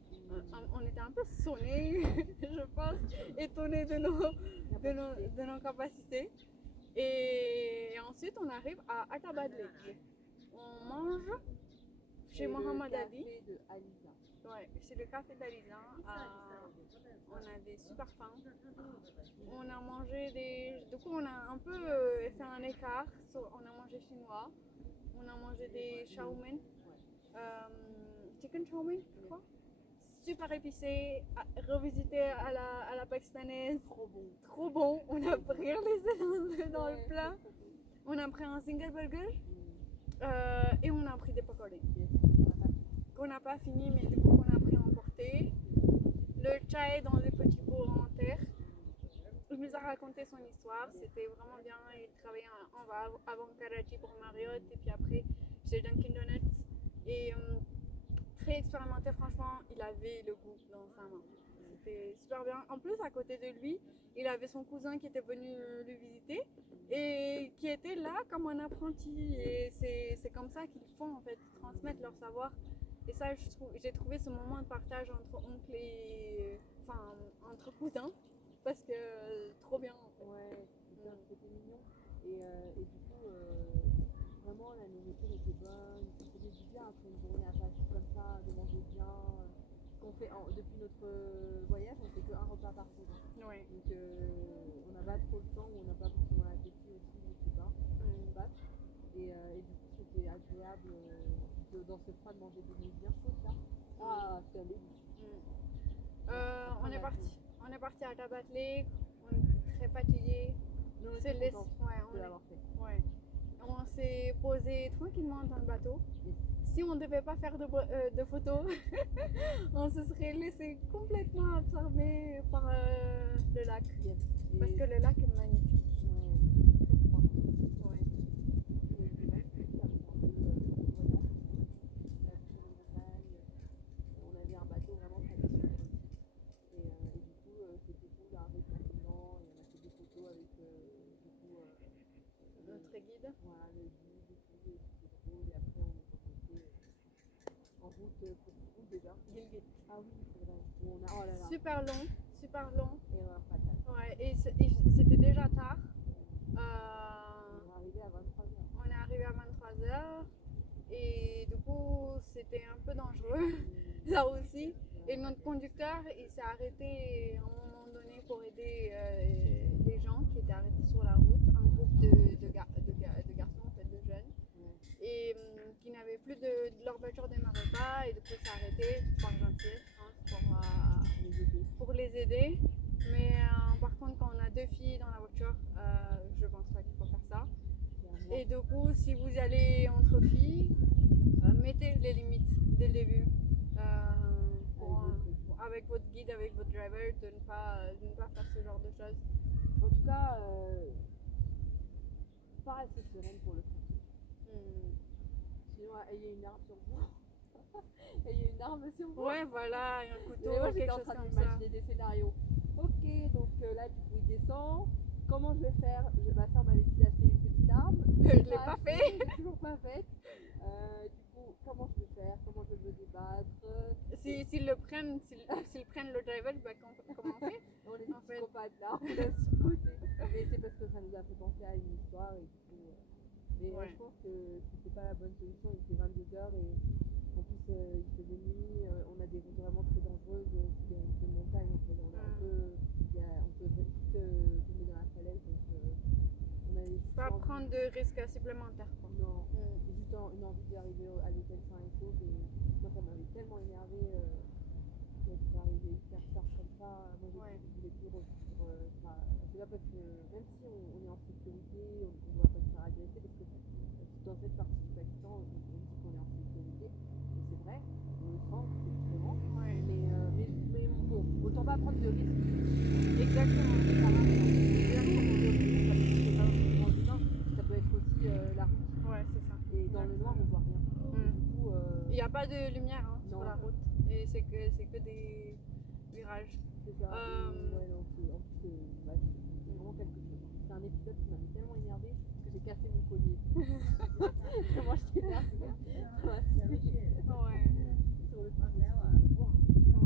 On était un peu sonnés, je pense, étonnés de nos capacités. Et ensuite, on arrive à Akabad Lake. On mange chez Mohamed Ali. C'est de Aliza. Ouais, c'est le café d'Aliza. On avait super faim. On a mangé du coup, on a un peu fait un écart. On a mangé chinois. On a mangé des chow mein. Chicken chow mein, je crois. Super épicé, revisité à la pakistanaise. Trop bon. Trop bon. On a pris les dans le plat. On a pris un single burger et on a pris des pokora. Yes. Qu'on n'a pas fini, mais du coup qu'on a pris à emporter. Le chai dans des petits pots en terre. Il nous a raconté son histoire, c'était vraiment bien. Il travaillait avant Karachi pour Marriott et puis après chez Dunkin' Donuts. Et très expérimenté, franchement, il avait le goût dans sa main. C'était super bien. En plus, à côté de lui, il avait son cousin qui était venu le visiter et qui était là comme un apprenti. Et c'est comme ça qu'ils font en fait, transmettre leur savoir. Et ça, j'ai trouvé ce moment de partage entre oncle et. Enfin, entre cousins. Parce que trop bien en fait. Ouais, c'était mignon. Et du coup, vraiment, la nourriture était bonne. Ça faisait du bien après une journée à passer comme ça, de manger bien. Depuis notre voyage, on fait qu'un repas par jour. Ouais. Donc, on n'a pas trop le temps, ou on n'a pas forcément l'appétit aussi, je sais pas. Je sais pas. Et du coup, c'était agréable dans ce froid de manger des nouilles bien chaudes là. Ah, c'est un délice. On est parti à Tabat Lake, on est très fatigué. Non, C'est c'est les... de l'avoir fait. Ouais. On s'est posé tranquillement dans le bateau. Yes. Si on ne devait pas faire de photos, on se serait laissé complètement absorber par le lac. Yes. Parce que le lac est magnifique. Ouais, très froid. Ouais. C'est magnifique avec un peu voyant. La vue sur une montagne. On avait un bateau vraiment traditionnel aussi. Et du coup, c'était cool, un rythme assez lent. Et on a fait des photos avec Notre guide. voilà, le guide et tout. Et c'était drôle. Et après, on est remonté en route pour où déjà? Gilgit. Ah oui, c'est vrai. Oh là là. Super long, super long. Erreur fatale. Ouais, et c'était déjà tard. On est arrivé à 23h. On est arrivé à 23h et du coup c'était un peu dangereux là aussi. Et notre conducteur il s'est arrêté à un moment donné pour aider les gens qui étaient arrêtés sur la route, un groupe de garçons, en fait, de jeunes, et qui n'avaient plus leur voiture démarrait pas et du coup il s'est arrêté par gentillesse pour les aider. Mais par contre quand on a deux filles dans la voiture, je pense pas qu'il faut faire ça. Et du coup, si vous allez entre filles, mettez les limites dès le début. Avec votre guide, avec votre driver, de ne pas faire ce genre de choses. En tout cas, pas assez sereine pour le faire. Sinon, ayez une arme sur vous. Ayez une arme sur vous. Ouais, voilà, un couteau, moi, j'étais quelque en chose train comme d'imaginer des scénarios. Ok, donc là, du coup, il descend. Comment je vais faire? Ma soeur m'avait dit d'acheter une petite arme. Je l'ai pas fait. Je l'ai toujours pas faite. Du coup, comment je vais faire? Comment je vais me débattre? S'ils prennent le driver, bah, comment on fait? On est des psychopathes là, on a ce côté. Mais c'est parce que ça nous a fait penser à une histoire et du coup. Mais je pense que c'était pas la bonne solution. Il était 22h et en plus il faisait nuit. On a des routes vraiment très dangereuses, des routes de montagne. En fait. On peut vite tomber dans la falaise. Donc on avait pas prendre de risques supplémentaires. Quoi. Non, j'ai juste une envie d'arriver à l'hôtel sain et sauf. Et moi ça m'avait tellement énervé d'être arrivé hyper tard comme ça. Moi je voulais plus revivre ça. C'est pas parce que même si on est en sécurité, on ne doit pas se faire agresser parce que dans cette partie du Pakistan, on dit qu'on est en sécurité. Et c'est vrai, on le sent, c'est différent. Ouais. Mais bon, autant pas prendre de risques. Exactement. Ça peut être aussi la route. Ouais, c'est ça. Et dans le noir, on voit rien. Du coup, il n'y a pas de lumière sur non. la route. Et c'est que des virages. C'est ça. Ouais, non, en plus, c'est vraiment quelque chose. C'est un épisode qui m'avait tellement énervé que j'ai cassé mon collier. Moi, j'étais là. Ça m'a suivi. Ouais. Sur le coup.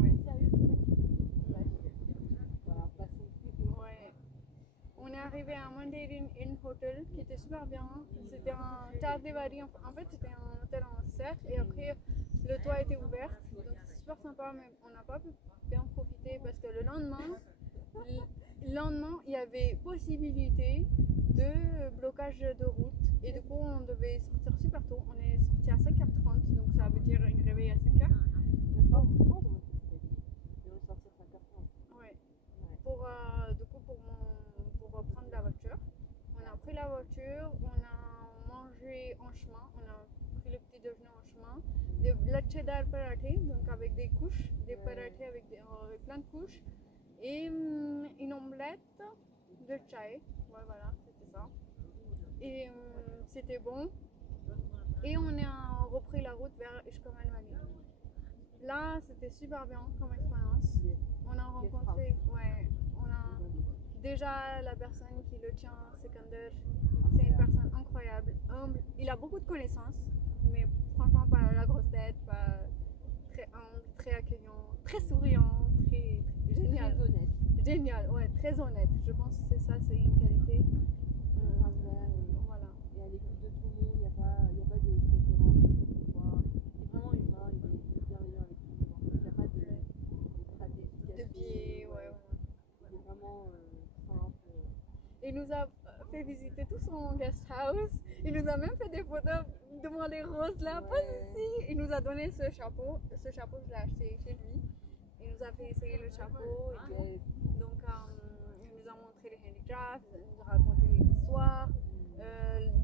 Ouais. Sérieux, ce mec. Voilà, passons. Ouais. On est arrivé à Mandarin Inn Hotel qui était super bien. C'était un Chardevari. En fait, c'était un hôtel en cercle et après le toit était ouvert. Donc c'est super sympa, mais on n'a pas pu bien profiter parce que le lendemain, il y avait possibilité de blocage de route et du coup on devait sortir super tôt. On est sorti à 5h30, donc ça veut dire une réveil à 5h. D'accord, c'est bon, on est sorti à 5h30. Ouais. Pour prendre la voiture. On a pris la voiture, on a mangé en chemin. On a pris le petit déjeuner en chemin. Des latte dar parathé, donc avec des couches, des parathés avec plein de couches. Et une omelette de chai. Ouais, voilà, c'était ça. Et c'était bon. Et on a repris la route vers Ishkoman Valley. Là, c'était super bien comme expérience. On a rencontré, ouais, on a déjà la personne qui le tient, Sekander. C'est une personne incroyable, humble. Il a beaucoup de connaissances, mais franchement pas la grosse tête, pas très humble, très accueillant, très souriant, très génial. Très honnête. Génial, ouais, très honnête. Je pense que c'est ça, c'est une qualité. Voilà. Et à l'écoute de tout le monde, il n'y a pas de préférence. Il est vraiment humain, il est bienveillant avec tout le monde. Il n'y a pas de stratégie. De biais, ouais. Il est vraiment simple. Il nous a fait visiter tout son guest house. Il nous a même fait des photos devant les roses là, pas ici. Il nous a donné ce chapeau. Ce chapeau, je l'ai acheté chez lui. Il nous a fait essayer le chapeau. Donc, il nous a montré les handicrafts, il nous a raconté les histoires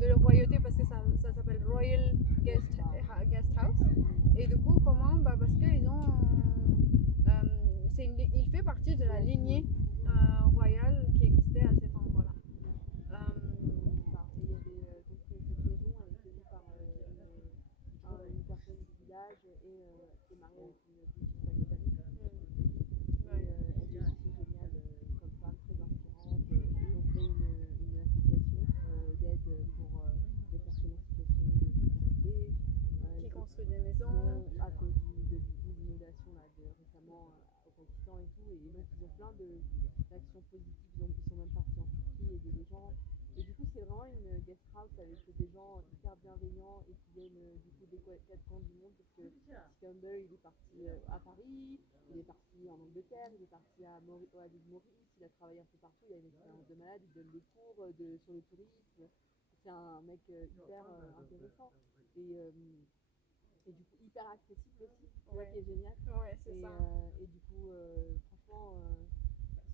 de la royauté parce que ça s'appelle Royal Guest House. Et du coup, comment? Bah, parce qu'ils ont. Il fait partie de la lignée royale qui existait à cet endroit-là. Il y avait donc cette maison, elle est tenue par une personne du village et qui est mariée avec une petite pakistanais. Elle est aussi géniale comme femme, très inspirante. Ils ont créé une association d'aide pour les personnes en situation de précarité. Qui construit des maisons. À cause de l'inondation récemment au Pakistan et tout. Et donc ils ont plein d'actions positives. Ils sont même partis en Turquie aider des gens. Et du coup, c'est vraiment une guest house avec des gens hyper bienveillants et qui viennent du coup des quatre coins du monde parce que Sikander, il est parti à Paris, il est parti en Angleterre, il est parti à l'île Maurice, il a travaillé un peu partout, il a une expérience de malade, il donne des cours sur le tourisme. C'est un mec hyper intéressant et du coup hyper accessible aussi, Ouais. qui est génial. Ouais, c'est ça. Et du coup, franchement,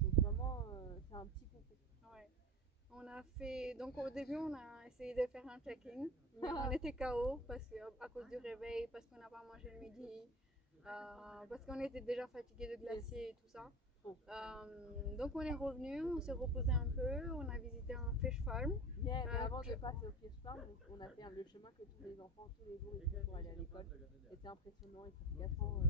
ils sont vraiment. C'est un petit coucou. Ouais. On a fait, donc au début on a essayé de faire un check-in, mais on était KO parce que, à cause du réveil, parce qu'on n'a pas mangé le midi, parce qu'on était déjà fatigué de glacier et tout ça. Donc on est revenu, on s'est reposé un peu, on a visité un fish farm. Mais avant de passer au fish farm, on a fait le chemin que tous les enfants tous les jours ils font pour aller à l'école. Et c'est impressionnant, et ça fait 4 ans,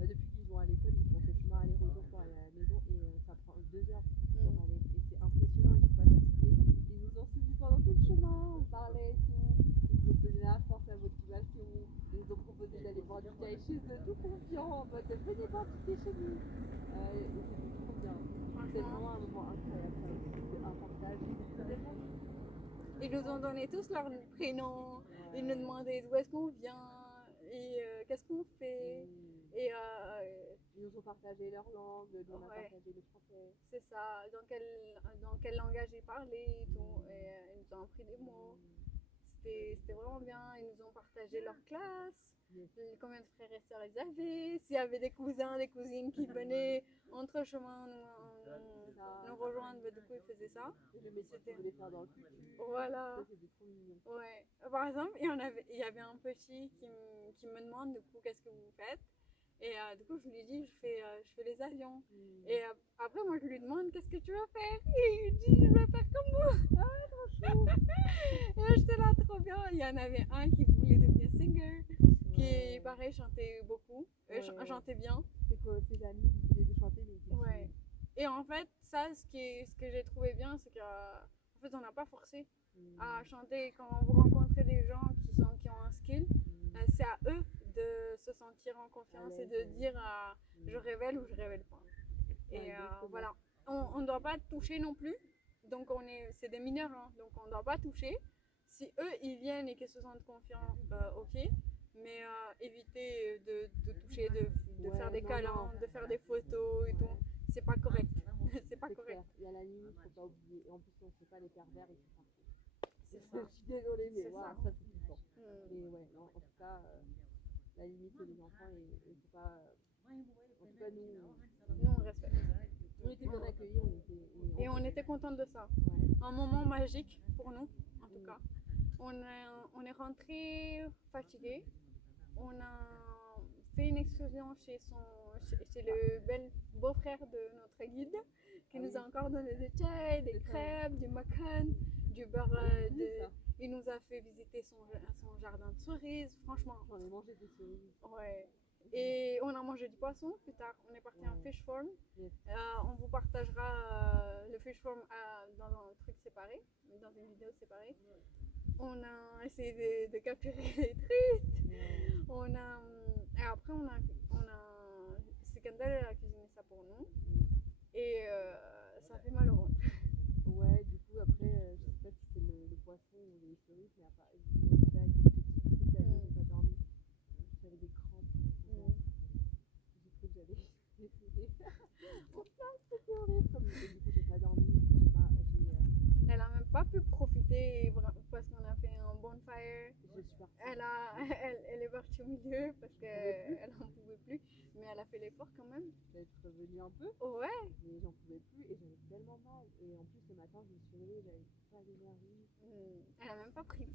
depuis qu'ils vont à l'école, ils font ce chemin aller-retour pour aller à la maison et ça prend 2 heures pour aller. Et c'est impressionnant, ils sont pas fatigués. Ils nous ont suivis pendant tout le chemin, on parlait et tout. Ils nous ont donné la force, la motivation. Ils nous ont proposé d'aller boire du thé chez eux, tout confiants, en mode venez boire du thé chez nous. Et c'était trop bien. C'est vraiment un moment incroyable, un partage. Ils nous ont donné tous leurs prénoms, ils nous demandaient d'où est-ce qu'on vient et qu'est-ce qu'on fait. Et ils nous ont partagé leur langue, nous on a partagé le français. C'est ça, dans quel langage ils parlaient et tout. Et ils nous ont appris des mots. C'était vraiment bien. Ils nous ont partagé leur classe, combien de frères et sœurs ils avaient, s'il y avait des cousins, des cousines qui venaient entre chemin nous rejoindre, mais du coup ils faisaient ça. Le métier qu'ils voulaient faire dans le futur. Voilà. Ça, c'était trop mignon. Ouais. Par exemple, il y avait un petit qui me demande du coup qu'est-ce que vous faites. Et du coup je lui dis je fais les avions. Et après moi je lui demande qu'est-ce que tu vas faire. Et il dit je vais faire comme vous. Ah trop chou. Et j'étais là trop bien. Il y en avait un qui voulait devenir singer, qui pareil chantait beaucoup, chantait bien. C'est que ses amis disaient de chanter mais ouais. Et en fait ça ce que j'ai trouvé bien c'est qu'en fait on n'a pas forcé à chanter. Quand vous rencontrez des gens qui ont un skill, c'est à eux de se sentir en confiance et de dire je révèle ou je révèle pas. Et voilà, on ne doit pas toucher non plus. Donc c'est des mineurs, hein, donc on ne doit pas toucher. Si eux ils viennent et qu'ils se sentent confiants, ok. Mais éviter de toucher, de faire des câlins, de faire des photos et tout. C'est pas correct. C'est pas correct. Clair. Il y a la limite, faut pas oublier. Et en plus on ne sait pas les pervers, ils sont partis. C'est ça. Je suis désolée, mais voilà, ça c'est tout le temps. Mais ouais, en tout cas, la limite c'est les enfants et c'est pas. En tout cas, nous on respecte. On était bien accueillis, on était contents de ça. Ouais. Un moment magique pour nous, en tout cas. on est rentré fatigué. On a fait une excursion chez le beau-frère de notre guide qui nous a encore donné des chais, des crêpes, du macan, du beurre. Il nous a fait visiter son jardin de cerises. Franchement, J'en ai mangé des cerises. ouais. Et on a mangé du poisson plus tard. On est parti en fish farm. Yes. On vous partagera le fish farm dans un truc séparé, dans une vidéo séparée. On a essayé de capturer les truites. Et après, Sikandar a cuisiné ça pour nous. Et ça fait mal au ventre. Ouais, du coup, après, je sais pas si c'est le poisson ou les cerises, mais à part, j'ai quelques petits coups j'ai pas dormi. J'avais des crampes. J'ai cru que j'allais décéder. Oh putain, c'était horrible. Et du coup, j'ai pas dormi. Elle a même pas pu profiter parce qu'on a fait un bonfire. Je suis partie. Elle est partie au milieu parce qu'elle n'en pouvait plus. Mais elle a fait l'effort quand même. D'être revenue un peu. Ouais. Mais j'en pouvais plus et j'avais tellement mal. Et en plus, le matin, je me suis réveillée, j'avais pas d'énergie. Elle a même pas pris le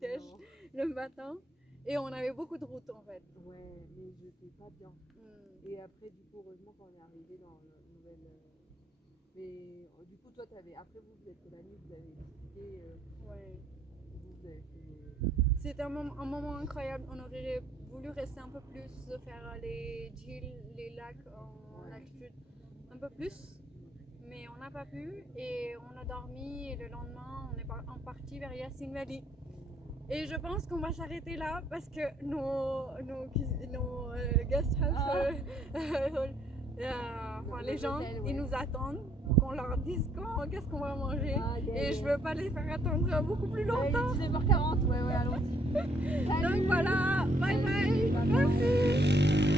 déj le matin. Et on avait beaucoup de route en fait. Ouais, mais j'étais pas bien. Et après, du coup, heureusement, quand on est arrivé dans la nouvelle. Mais du coup, toi, après vous êtes la nuit, vous avez visité. Ouais. Vous avez fait. C'était un moment incroyable. On aurait voulu rester un peu plus, faire les îles, les lacs en altitude un peu plus. Mais on n'a pas pu et on a dormi et le lendemain, on est parti vers Yasin Valley. Et je pense qu'on va s'arrêter là parce que nos guest house, les gens, ils nous attendent pour qu'on leur dise qu'est-ce qu'on va manger. Et je veux pas les faire attendre beaucoup plus longtemps. Il est 19h40, ouais, allons-y. Donc voilà, bye bye, merci.